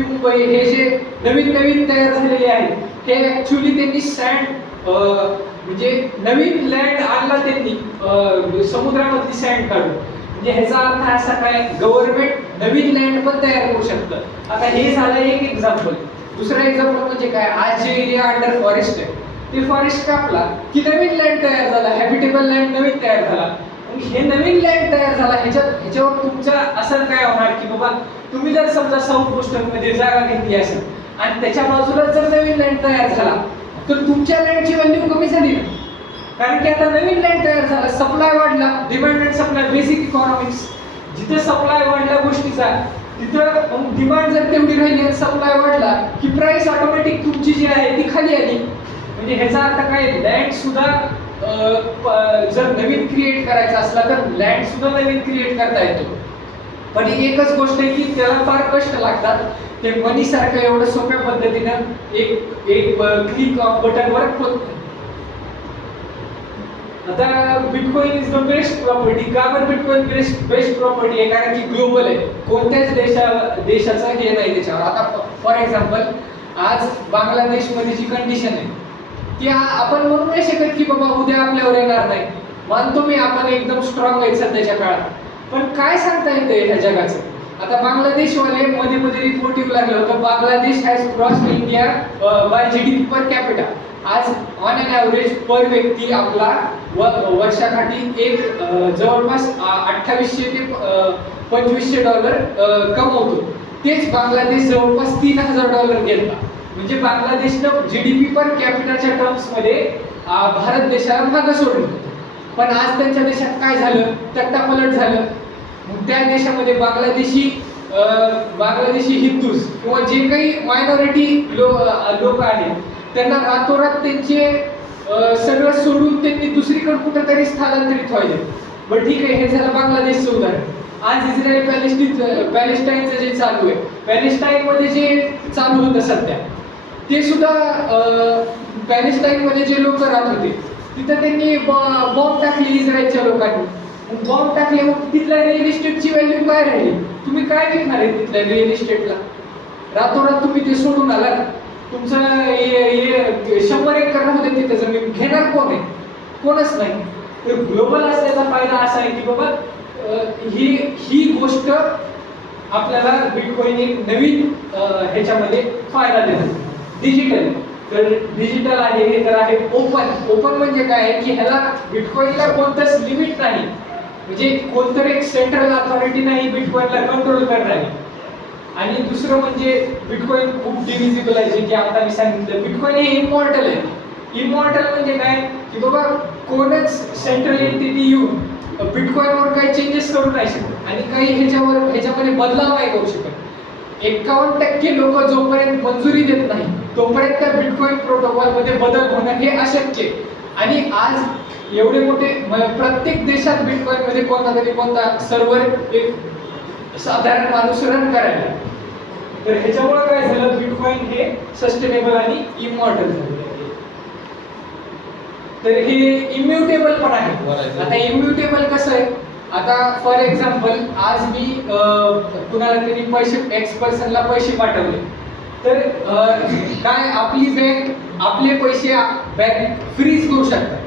मुंबई हे जे नवीन तयार झालेले आहेत हे ऍक्च्युली त्यांनी सँड म्हणजे नवीन लँड आणला त्यांनी समुद्रामधली सँड काढून. म्हणजे ह्याचा अर्थ असा काय, गव्हर्नमेंट नवीन लँड पण तयार करू शकतं. आता हे झालं एक एक्झाम्पल. दुसरा एक्झाम्पल म्हणजे काय, आज जे एरिया अंडर फॉरेस्ट आहे ते फॉरेस्ट कापला की नवीन लँड तयार झाला, हॅबिटेबल लँड नवीन तयार झाला. मग हे नवीन लँड तयार झाला ह्याच्यावर तुमचा असर काय होणार की बाबा, तुम्ही जर समजा साऊथ कोस्टलमध्ये जागा घेतली असेल आणि त्याच्या बाजूला जर नवीन लँड तयार झाला तर तुमच्या लँडची व्हॅल्यू कमी झाली ना. कारण की आता नवीन लँड तयार झाला, सप्लाय वाढला, demand and supply, basic economics. जिथे सप्लाय वाढला गोष्टीचा तिथं डिमांड जर तेवढी राहिली आणि सप्लाय वाढला की प्राइस ऑटोमॅटिक तुमची जी आहे ती खाली आली. म्हणजे ह्याचा अर्थ काय, लँड सुद्धा जर नवीन क्रिएट करायचा असला तर लँड सुद्धा नवीन क्रिएट करता येतो. पण एकच गोष्ट आहे की त्याला फार कष्ट लागतात. ते मनी सारखं एवढं सोप्या पद्धतीनं एक क्लिक ऑफ बटनवर होत नाही. आता bitcoin is the best property. का बरं बिटकॉइन बेस्ट प्रॉपर्टी आहे? कारण की ग्लोबल आहे, कोणत्याच देशाचं हे नाही त्याच्यावर. आता फॉर एक्झाम्पल आज बांगलादेशमध्ये जी कंडिशन आहे ती आपण म्हणू नाही शकत की बाबा उद्या आपल्यावर येणार नाही. मानतो मी आपण एकदम स्ट्रॉंग आहेत सध्याच्या काळात, पण काय सांगता येते ह्या जगाचं. आता बांगलादेशवाले मध्ये रिपोर्ट येऊ लागलं होतं, Bangladesh has crossed India by GDP per capita. आज ऑन अन ॲव्हरेज पर व्यक्ती आपला वर्षाकाठी एक जवळपास 2800 ते 2500 डॉलर कमवतो. तेच बांगलादेश जवळपास $3000 घेतला. म्हणजे बांगलादेशनं जीडीपी पर कॅपिटाच्या टर्म्समध्ये भारत देशाला मागं सोडलं. पण आज त्यांच्या देशात काय झालं, तट्टापलट झालं. मग त्या देशामध्ये बांगलादेशी हिंदूज किंवा जे काही मायनॉरिटी लोक आहेत त्यांना रातोरात त्यांचे सगळं सोडून त्यांनी दुसरीकडे कुठेतरी स्थलांतरित व्हायचे. बट ठीक आहे, हे झालं बांगलादेशचं उदाहरण. आज इस्रायल पॅलेस्टाईनचं जे चालू आहे, पॅलेस्टाईनमध्ये जे चालू होतं सध्या ते सुद्धा पॅलेस्टाईनमध्ये जे लोक राहत होते तिथं त्यांनी बॉम्ब टाकले इस्रायलच्या लोकांनी. बॉम्ब टाकले, मग तिथल्या रिअल इस्टेटची व्हॅल्यू काय राहिली? तुम्ही काय विकणार आहे तिथल्या रिअल इस्टेटला? रातोरात तुम्ही ते सोडून आला. तुमचं 100 एकर होते तिथे जमीन, घेणार कोण आहे? कोणच नाही. तर ग्लोबल असल्याचा फायदा असा आहे की बाबा ही गोष्ट आपल्याला बिटकॉइन एक नवीन ह्याच्यामध्ये फायदा देतात. डिजिटल, तर डिजिटल आहे हे तर आहे ओपन म्हणजे काय आहे की ह्याला बिटकॉइनला कोणतंच लिमिट नाही. म्हणजे कोणतरी एक सेंट्रल अथॉरिटी नाही बिटकॉइनला कंट्रोल करणारी. आणि दुसरं म्हणजे बिटकॉइन खूप डिव्हिजिबल आहे, जे की आता मी सांगितलं. बिटकॉइन हे इमॉर्टल आहे. इमॉर्टल म्हणजे काय की बाबा कोणच सेंट्रल एंटिटी येऊन बिटकॉइनवर काही चेंजेस करू नाही शकत आणि काही ह्याच्यामध्ये बदलाव नाही करू शकत. 51% लोक जोपर्यंत मंजुरी देत नाही तोपर्यंत त्या बिटकॉइन प्रोटोकॉलमध्ये बदल होणं हे अशक्य आहे. आणि आज एवढे मोठे प्रत्येक देशात बिटकॉइनमध्ये कोणता सर्व्हर एक साधारण माणूस रन करायला. तर ह्याच्यामुळे काय झालं, बिटकॉइन हे सस्टेनेबल आणि इमॉर्टल झालं. तर हे इम्युटेबल पण आहे. आता इम्युटेबल कसं आहे, आता फॉर एक्झाम्पल आज मी कुणाला तरी पैसे एक्स पर्सनला पैसे पाठवले तर काय आपली बँक आपले पैसे बँक फ्रीज करू शकतात.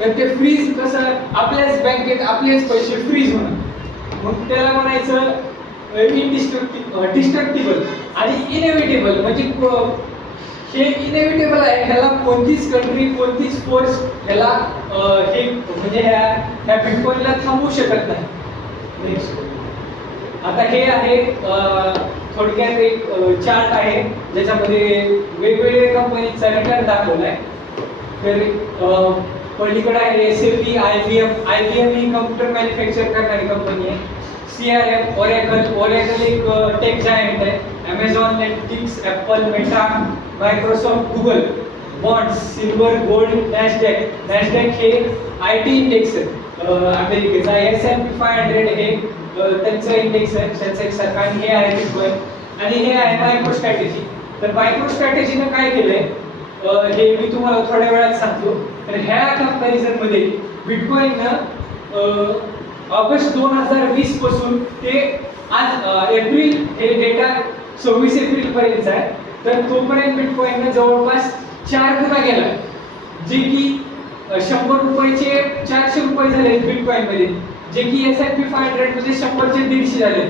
तर ते फ्रीज कसं, आपल्याच बँकेत आपलेच पैसे फ्रीज होणार. मग त्याला म्हणायचं डिस्ट्रक्टिबल आणि इनएव्हिटेबल. म्हणजे हे इनएव्हिटेबल आहे, ह्याला कोणतीच कंट्री कोणतीच फोर्स ह्याला हे म्हणजे ह्या बिटकॉइनला थांबवू शकत नाही. आता हे आहे थोडक्यात एक चार्ट आहे ज्याच्यामध्ये वेगवेगळ्या कंपनीचा रिटर्न दाखवलाय. तर पलीकडे आहे SAP, IBM ही कम्प्युटर मॅन्युफॅक्चर करणारी कंपनी आहे. CRM, ओरेकल एक टेक जायंट आहे. Amazon, Netflix, Apple, Meta, Microsoft, Google. Bonds silver, gold, Nasdaq हे IT इंडेक्स आहे अमेरिकेचा. S&P 500 हे त्यांचं इंडेक्स आहे, त्यांचं एक सरकार. आणि हे आहे बिटकॉइन आणि हे आहे मायक्रोस्ट्रॅटेजी. तर मायक्रोस्ट्रॅटेजीनं काय केलंय हे मी तुम्हाला थोड्या वेळात सांगतो. तर ह्या कंपॅरिझन मध्ये बिटकॉइननं ऑगस्ट 2020 पासून ते आज एप्रिल हे डेटा 26 एप्रिल पर्यंत आहे. तर तोपर्यंत बिटकॉइननं जवळपास 4 गुणा गेला, जे की 100 रुपयाचे 400 रुपये झाले बिटकॉइन मध्ये, जे की S&P 500 मध्ये 100चे 150 झाले,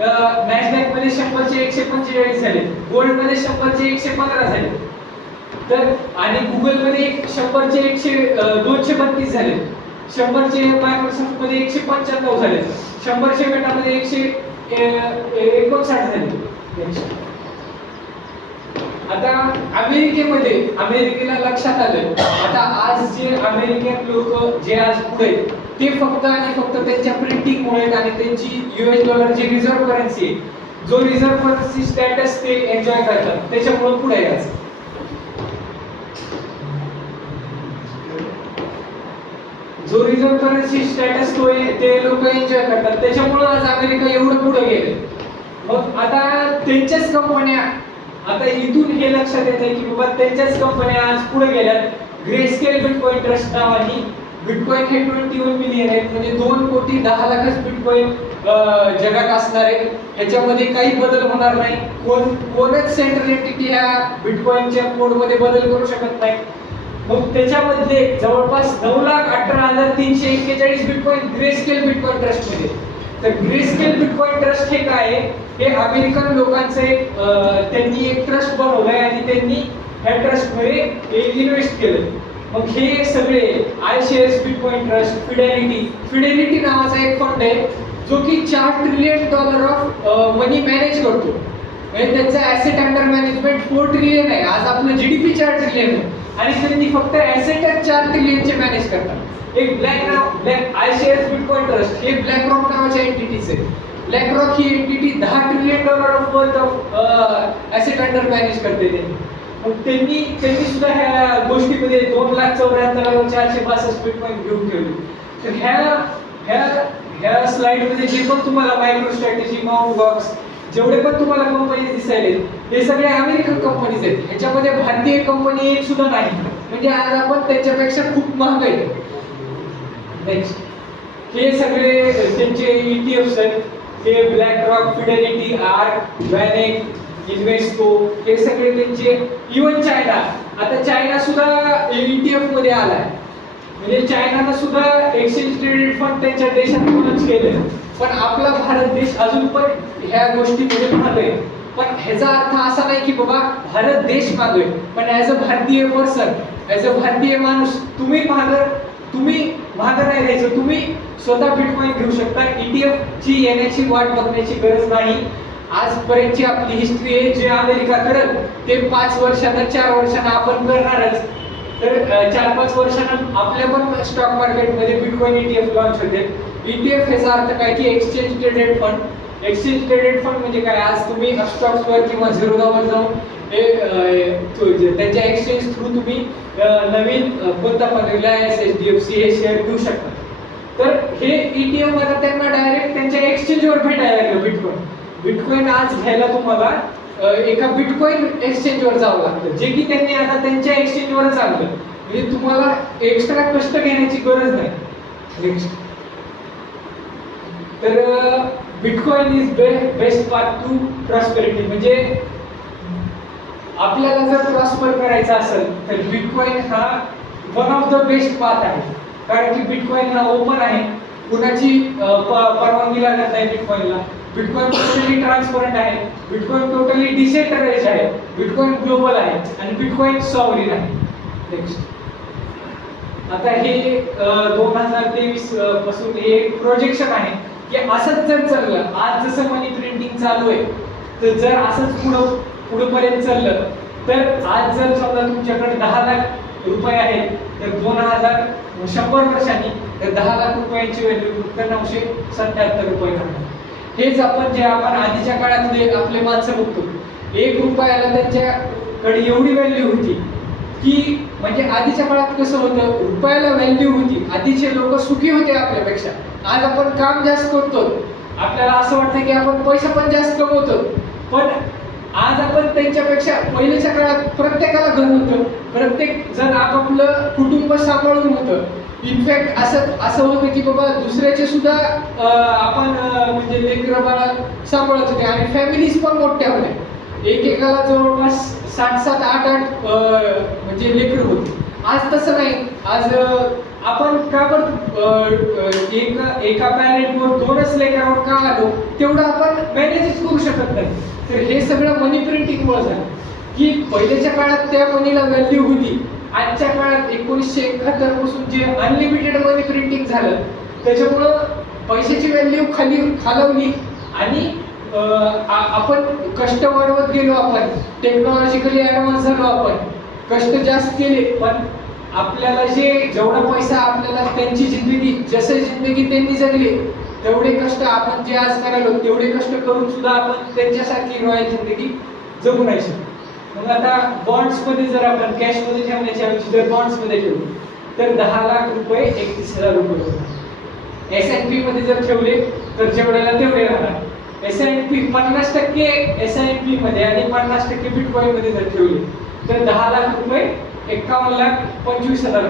नॅसडॅक मध्ये 100चे 145 झाले, गोल्ड मध्ये 100चे 115 झाले. तर आणि गुगल मध्ये 100चे 232 झाले, 100चे मायक्रोसॉफ्ट मध्ये 195 झाले, 100चे मेटा मध्ये 159 झाले. आता अमेरिकेला लक्षात आलं, आता आज जे अमेरिकन लोक जे आज पुढे ते फक्त आणि फक्त त्यांच्या प्रिंटिंग मुळे आणि त्यांची US डॉलर जी रिझर्व्ह करन्सी आहे, जो रिझर्व्ह करन्सी स्टॅटस ते एन्जॉय करतात, त्याच्यामुळे पुढे आहे आज. जो रिझर्व्ह करन्सी स्टॅटस तो ते लोक एन्जॉय करतात, त्याच्यामुळे आज अमेरिका एवढं पुढे गेले. मग आता त्यांच्याच कंपन्या, आता इथून हे लक्षात येतं की बाबा त्यांच्याच कंपन्या आज पुढे गेल्यात. ग्रेस्केल बिटकॉइन ट्रस्ट नावानी, बिटकॉइन हे 21 मिलियन आहेत, म्हणजे 2,10,00,000 बिटकॉइन जगात असणार आहे. ह्याच्यामध्ये काही बदल होणार नाही. कोणच सेंट्रल एंटिटी ह्या बिटकॉइनच्या कोडमध्ये बदल करू शकत नाही. मग त्याच्यामध्ये जवळपास 9,18,341 बिटकॉइन ग्रेस्केल बिटकॉइन ट्रस्ट मध्ये. तर ग्रेस्केल बिटकॉइन ट्रस्ट हे काय आहे? हे अमेरिकन लोकांचे त्यांनी एक ट्रस्ट बनवलाय आणि त्यांनी ह्या ट्रस्ट मध्ये इन्व्हेस्ट केलं. मग हे सगळे iShares बिटकॉइन ट्रस्ट, फिडेलिटी नावाचा एक फंड आहे जो की $4 ट्रिलियन ऑफ मनी मॅनेज करतो. म्हणजे त्यांचा ऍसेट अंडर मॅनेजमेंट 4 ट्रिलियन आहे. आज आपलं GDP 4 ट्रिलियन आहे आणि त्यांनी फक्त ऍसेटच 4 ट्रिलियनचे मॅनेज करतात. एक iShares बिटकॉइन ट्रस्ट हे BlackRock नावाच्या एंटिटीज आहे. BlackRock he entity $10 trillion of worth of asset under manage करते. मग त्यांनी सुद्धा ह्या गोष्टीमध्ये 2,74,462 बिटकॉइन घेऊन ठेवले. तर ह्या स्लाइड मध्ये जे पण तुम्हाला मायक्रोस्ट्रॅटेजी, माउंट बॉक्स, जेवढे पण तुम्हाला कंपनीज दिसायले हे सगळे अमेरिकन कंपनीज आहेत. ह्याच्यामध्ये भारतीय कंपनी एक सुद्धा नाही. म्हणजे आज आपण त्यांच्यापेक्षा खूप महाग आहे. नेक्स्ट, हे सगळे त्यांचे ETFs आहेत. हे BlackRock, फिडेलिटी, आर्क, वॅनेक, इन्व्हेस्को, हे सगळे त्यांचे. इव्हन चायना, आता चायना सुद्धा ETF मध्ये आलाय. म्हणजे चायनानं सुद्धा एक्सचेंज ट्रेडेड फंड त्यांच्या देशातूनच केलं. पण आपला भारत देश अजून पण ह्या गोष्टीमध्ये मागे आहे. पण ह्याचा अर्थ असा नाही की बाबा भारत देश मागे, पण ऍज अ भारतीय पर्सन, ऍज अ भारतीय माणूस तुम्ही मागे नाही द्यायचं. तुम्ही स्वतः बिटकॉइन घेऊ शकता. ETF ची येण्याची वाट बघण्याची गरज नाही. आजपर्यंतची आपली हिस्ट्री आहे, जे अमेरिका करत ते 5 वर्षांना 4 वर्षांना आपण करणारच. तर 4-5 वर्षांना आपल्या पण स्टॉक मार्केटमध्ये बिटकॉइन ETF लॉन्च होते. ETF ह्याचा अर्थ काय की exchange traded fund. Exchange traded fund म्हणजे काय? आज तुम्ही स्टॉक्सवर किंवा झिरोधावर जाऊन त्यांच्या एक्सचेंज थ्रू तुम्ही नवीन कोणता पण रिलायन्स, HDFC हे शेअर घेऊ शकता. तर हे ETF आता त्यांना डायरेक्ट त्यांच्या एक्सचेंजवर भेटायला लागलं बिटकॉइन आज घ्यायला तुम्हाला एका बिटकॉइन एक्सचेंजवर जावं लागतं, जे की त्यांनी आता त्यांच्या एक्सचेंजवरच आणलं. म्हणजे तुम्हाला एक्स्ट्रा कष्ट घेण्याची गरज नाही. नेक्स्ट, तर bitcoin is best path to prosperity. म्हणजे आपल्याला जर प्रॉस्पर करायचं असेल तर बिटकॉइन हा one of the best path आहे. कारण की बिटकॉइन हा ओपन आहे, कुणाची परवानगी लागत नाही बिटकॉइनला. बिटकॉइन टोटली ट्रान्सपरंट आहे, बिटकॉइन टोटली डिसेंट्रलाइज आहे, बिटकॉइन ग्लोबल आहे आणि बिटकॉइन सॉवरेन आहे. नेक्स्ट, आता हे 2023 पासून हे प्रोजेक्शन आहे की असंच जर चाललं, आज जसं मनी प्रिंटिंग चालू आहे, तर जर असंच पुढेपर्यंत चाललं तर आज जर समजा तुमच्याकडे 10 लाख रुपये आहेत, तर 100 वर्षांनी तर 10 लाख रुपयांची व्हॅल्यू फक्त 977 रुपये करणार. हेच आपण आधीच्या काळातले आपले माणसं बघतो, 1 रुपयाला त्यांच्याकडे एवढी व्हॅल्यू होती की म्हणजे आधीच्या काळात कसं होतं, रुपयाला व्हॅल्यू होती. आधीचे लोक सुखी होते आपल्यापेक्षा. आज आपण काम जास्त करतो, आपल्याला असं वाटतं की आपण पैसा पण जास्त कमवतो, पण आज आपण त्यांच्यापेक्षा पहिल्याच्या काळात प्रत्येकाला घर होतं, प्रत्येक जण आपापलं कुटुंब सांभाळून होतं. इनफॅक्ट असं होतं की बाबा दुसऱ्याचे सुद्धा आपण म्हणजे लेकरं बाळा सांभाळत होते आणि फॅमिलीज पण मोठ्या होत्या. एकेकाला जवळपास 7-8 म्हणजे लेकरं होती. आज तसं नाही. आज आपण का एका पॅरेंटवर 2च लेकरावर का आलो, तेवढं आपण मॅनेजच करू शकत नाही. तर हे सगळं मनी प्रिंटिंगमुळे झालं, की पहिल्याच्या काळात त्या मनीला व्हॅल्यू होती. आजच्या काळात 1971 पासून जे अनलिमिटेड मनी प्रिंटिंग झालं, त्याच्यामुळं पैशाची व्हॅल्यू खालवली आणि आपण कष्ट वाढवत गेलो, आपण टेक्नॉलॉजिकली ऍडव्हान्स झालो, आपण कष्ट जास्त केले, पण आपल्याला जेवढा पैसा आपल्याला त्यांची जिंदगी जसे जिंदगी त्यांनी जगली तेवढे कष्ट आपण जे आज करायलो तेवढे कष्ट करून सुद्धा आपण त्यांच्यासारखी रॉयल जिंदगी जगू नाही शकत. मग आता बॉन्ड्स मध्ये जर आपण कॅश मध्ये ठेवण्याच्या ऐवजी जर बॉन्ड्स मध्ये ठेवले तर 10 लाख रुपये 31,000 रुपये होतात. S&P मध्ये जर ठेवले तर जेवढ्याला तेवढे राहणार. S&P 50% S&P मध्ये आणि 50% बिटकॉइन मध्ये जर ठेवले तर 10 लाख रुपये 51,25,000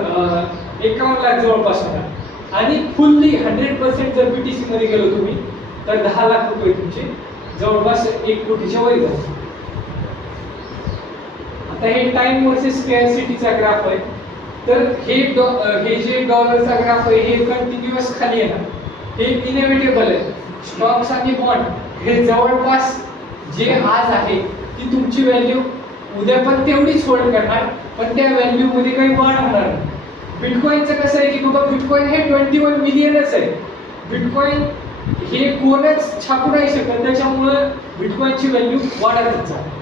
51 लाख जवळपास होणार. आणि फुल्ली 100% जर BTC मध्ये गेलो तुम्ही तर 10 लाख रुपये तुमचे जवळपास 1 कोटीच्या वर जातात. आता हे टाइम वर्सेस स्कॅर्सिटीचा ग्राफ आहे. तर हे जे डॉलरचा ग्राफ आहे हे कंटिन्युअस खाली येणार, हे इनएव्हिटेबल आहे. स्टॉक्स आणि बॉन्ड हे जवळपास जे आज आहे ती तुमची व्हॅल्यू उद्या पण तेवढीच होल्ड करणार, पण त्या व्हॅल्यू मध्ये काही वाढ होणार नाही. बिटकॉइनचं कसं आहे की बाबा बिटकॉइन हे 21 मिलियनच आहे. बिटकॉइन हे कोणच छापू नाही शकत, त्याच्यामुळं बिटकॉइनची व्हॅल्यू वाढतच जाते.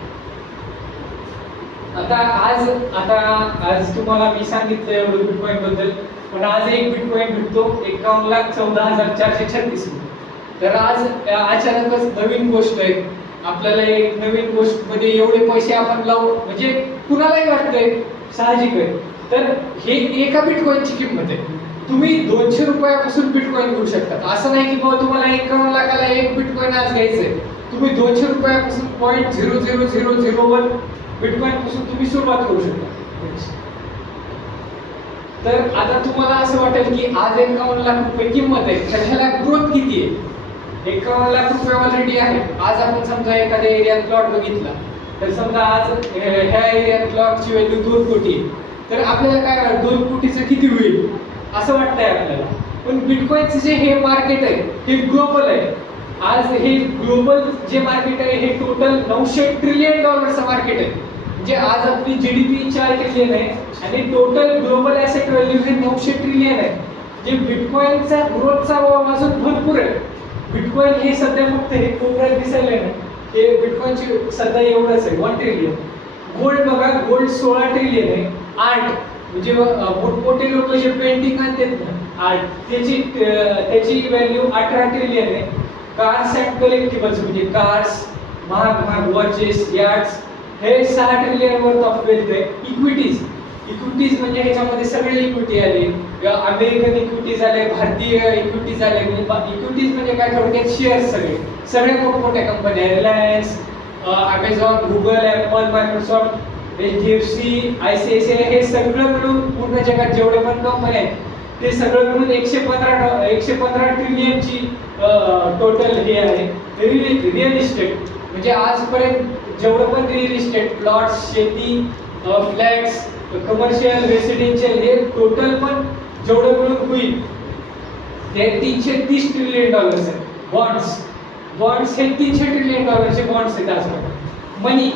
आज तुम्हाला मी सांगितलं एवढं बिटकॉइन बद्दल, पण आज एक बिटकॉइन भेटतो 51,14,436 रुपये. तर आज अचानकच नवीन गोष्ट आहे, आपल्याला एक नवीन गोष्ट मध्ये एवढे पैसे आपण लावू म्हणजे कुणालाही वाटतंय, साहजिक आहे. तर हे एका बिटकॉइनची किंमत आहे. तुम्ही 200 रुपयापासून बिटकॉइन घेऊ शकता. असं नाही की बाबा तुम्हाला 51 लाखाला एक बिटकॉइन आज घ्यायचंय. तुम्ही 200 रुपयापासून 0.00001 बिटकॉइन पासून तुम्ही सुरुवात करू शकता. तर आता तुम्हाला असं वाटेल की आज 51 लाख रुपये किंमत आहे, तर ह्याला ग्रोथ किती आहे? 51 लाख रुपये ऑलरेडी आहे. आज आपण समजा एखाद्या एरियात प्लॉट बघितला, तर समजा आज ह्या एरियात प्लॉटची व्हॅल्यू 2 कोटी आहे, तर आपल्याला काय 2 कोटीचं किती होईल असं वाटतंय आपल्याला. पण बिटकॉइनचं जे हे मार्केट आहे हे ग्लोबल आहे. आज हे ग्लोबल जे मार्केट आहे हे टोटल $900 ट्रिलियन मार्केट आहे. म्हणजे आज आपली GDP 4 ट्रिलियन आहे आणि टोटल ग्लोबल ॲसेट व्हॅल्यू हे 900 ट्रिलियन आहे. जे बिटकॉइनचा ग्रोथचा अजून भरपूर आहे. बिटकॉइन हे सध्या फक्त हे कोपऱ्यात दिसायला नाही, हे बिटकॉइनची सध्या एवढंच आहे 1 ट्रिलियन. गोल्ड बघा, गोल्ड 16 ट्रिलियन आहे. आर्ट म्हणजे मोठमोठे लोक जे पेंटिंग आणतात ना आर्ट, त्याची व्हॅल्यू 18 ट्रिलियन आहे. कार्स अँड कलेक्टिबल्स म्हणजे कार्स, महाग वॉचेस, यार्ड्स हे 6 ट्रिलियन वर्थ ऑफ वेल्थ आहे. इक्विटीज म्हणजे ह्याच्यामध्ये सगळे इक्विटी आले, अमेरिकन इक्विटीज आले, भारतीय इक्विटीज आले. इक्विटीज म्हणजे काय, थोडक्यात शेअर्स सगळ्या मोठमोठ्या कंपन्या, Reliance, Amazon, Google, Apple, Microsoft, HDFC, ICICI हे सगळं मिळून पूर्ण जगात जेवढे पण कंपन्या आहेत ते सगळं मिळून 115 ट्रिलियनची टोटल हे आहे. रिअल इस्टेट म्हणजे आजपर्यंत जेवढं पण रिअल इस्टेट, प्लॉट्स, शेती, फ्लॅट्स, कमर्शियल, रेसिडेन्शियल हे टोटल पण जेवढं मिळून होईल ते $330 ट्रिलियन आहे. बॉन्ड्स हे $300 ट्रिलियन बॉन्ड्स आहेत आजपर्यंत. मनी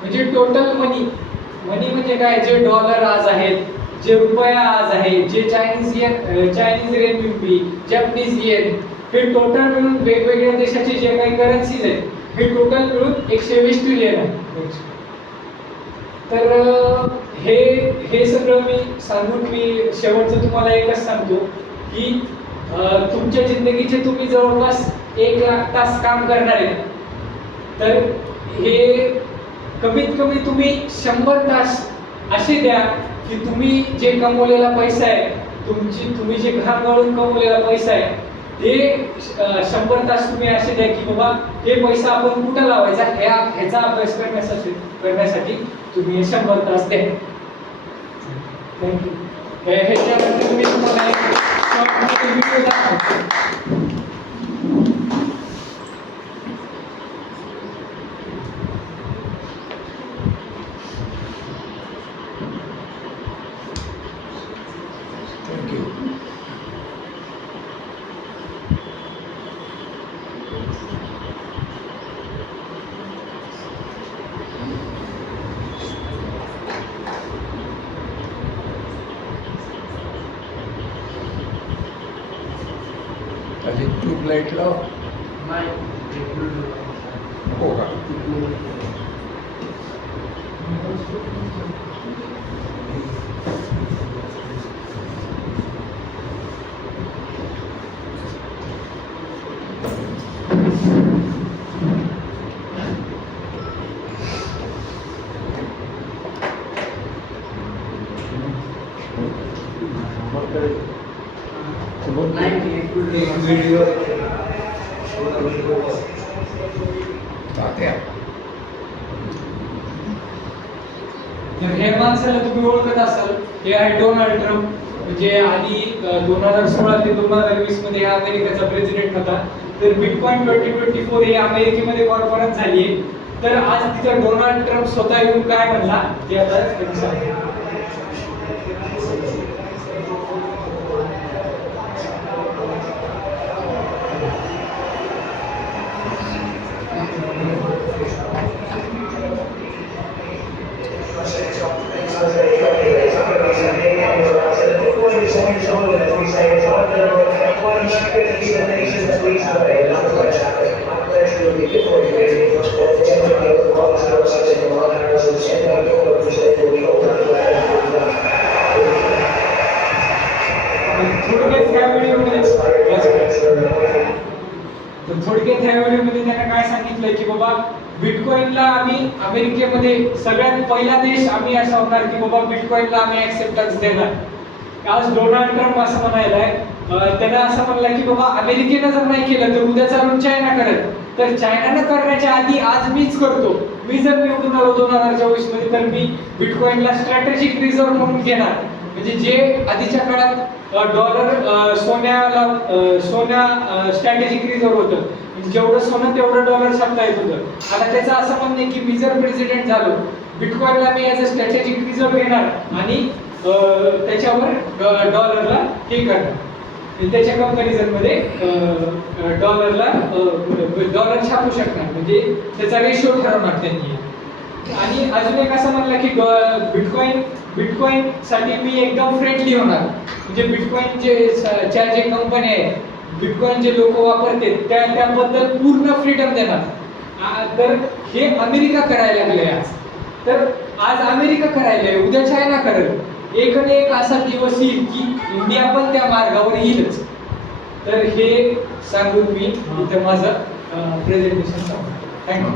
म्हणजे टोटल मनी म्हणजे काय, जे डॉलर आज आहेत, जे रुपया आज आहे, जे चायनीज रेनमिनबी, जपनीज येन हे टोटल मिळून वेगवेगळ्या देशाचे जे काही करन्सीज आहेत हे टोटल मिळून 120 ट्रिलियन आहे. तर हे सगळं मी सांगून मी शेवटचं तुम्हाला एकच सांगतो की तुमच्या जिंदगीचे तुम्ही जवळपास 1 लाख तास काम करणार आहेत, तर हे कमीत कमी तुम्ही 100 तास असे द्या की तुम्ही जे कमवलेला पैसा आहे, तुम्ही जे घाम गाळून कमवलेला पैसा आहे ते 100 तास तुम्ही असे द्या की बाबा हे पैसा आपण कुठं लावायचा ह्याचा अभ्यास करण्यासाठी तुम्ही 100 तास द्या. थँक्यू. ह्याच्यानंतर मी तुम्हाला एक शॉर्ट व्हिडिओ दाखवतो. थँक्यू. खाली ट्यूबलाईट लाव. हो का? व्हिडिओ तात्या. तर हे माणसाला तुम्ही ओळखत असाल, हे आहे डोनाल्ड ट्रम्प. म्हणजे आधी 2016 ते 2020 मध्ये हा अमेरिकेचा प्रेसिडेंट होता. तर बिटकॉइन 2024 ही अमेरिकेमध्ये कॉन्फरन्स झाली आहे. तर आज तिथं डोनाल्ड ट्रम्प स्वतः येऊन काय म्हणला ते आता तुम्ही सांगा. थोडक्यात ह्या व्हिडिओमध्ये त्यांना काय सांगितलंय की बाबा बिटकॉइनला आम्ही अमेरिकेमध्ये सगळ्यात पहिला देश आम्ही असा होणार की बाबा बिटकॉइनला आम्ही ऍक्सेप्टन्स देणार. आज डोनाल्ड ट्रम्प असं म्हणायलाय, त्यांना असं म्हणलं की बाबा अमेरिकेनं जर नाही केलं तर उद्या चालून चायना करेल. तर चायनानं करण्याच्या आधी आज मीच करतो. मी जर निवडून आलो 2024 मध्ये तर मी बिटकॉइनला स्ट्रॅटेजिक रिझर्व्ह म्हणून घेणार. म्हणजे जे आधीच्या काळात डॉलर सोन्या स्ट्रॅटेजिक रिझर्व्ह होतं. म्हणजे जेवढं सोनं तेवढं डॉलर छापता येत होतं. आता त्याचं असं म्हणणं आहे की मी जर प्रेसिडेंट झालो बिटकॉइनला मी ॲज अ स्ट्रॅटेजिक रिझर्व्ह घेणार आणि त्याच्यावर डॉलरला हे करणार. त्याच्या कंपॅरिझन मध्ये डॉलर छापू शकणार. म्हणजे त्याचा रेशो ठरवणार त्यांनी. आणि अजून एक असं म्हणलं की बिटकॉइन साठी मी एकदम फ्रेंडली होणार. म्हणजे बिटकॉइन जे कंपन्या आहेत, बिटकॉइन जे लोक वापरते त्याबद्दल पूर्ण फ्रीडम देणार. तर हे अमेरिका करायला लागले आज. तर आज अमेरिका करायला, उद्या चायना करेल. एक आणि एक असा दिवस येईल की इंडिया पण त्या मार्गावर येईलच. तर हे सांगून मी इथं माझं प्रेझेंटेशन संपवतो. थँक्यू.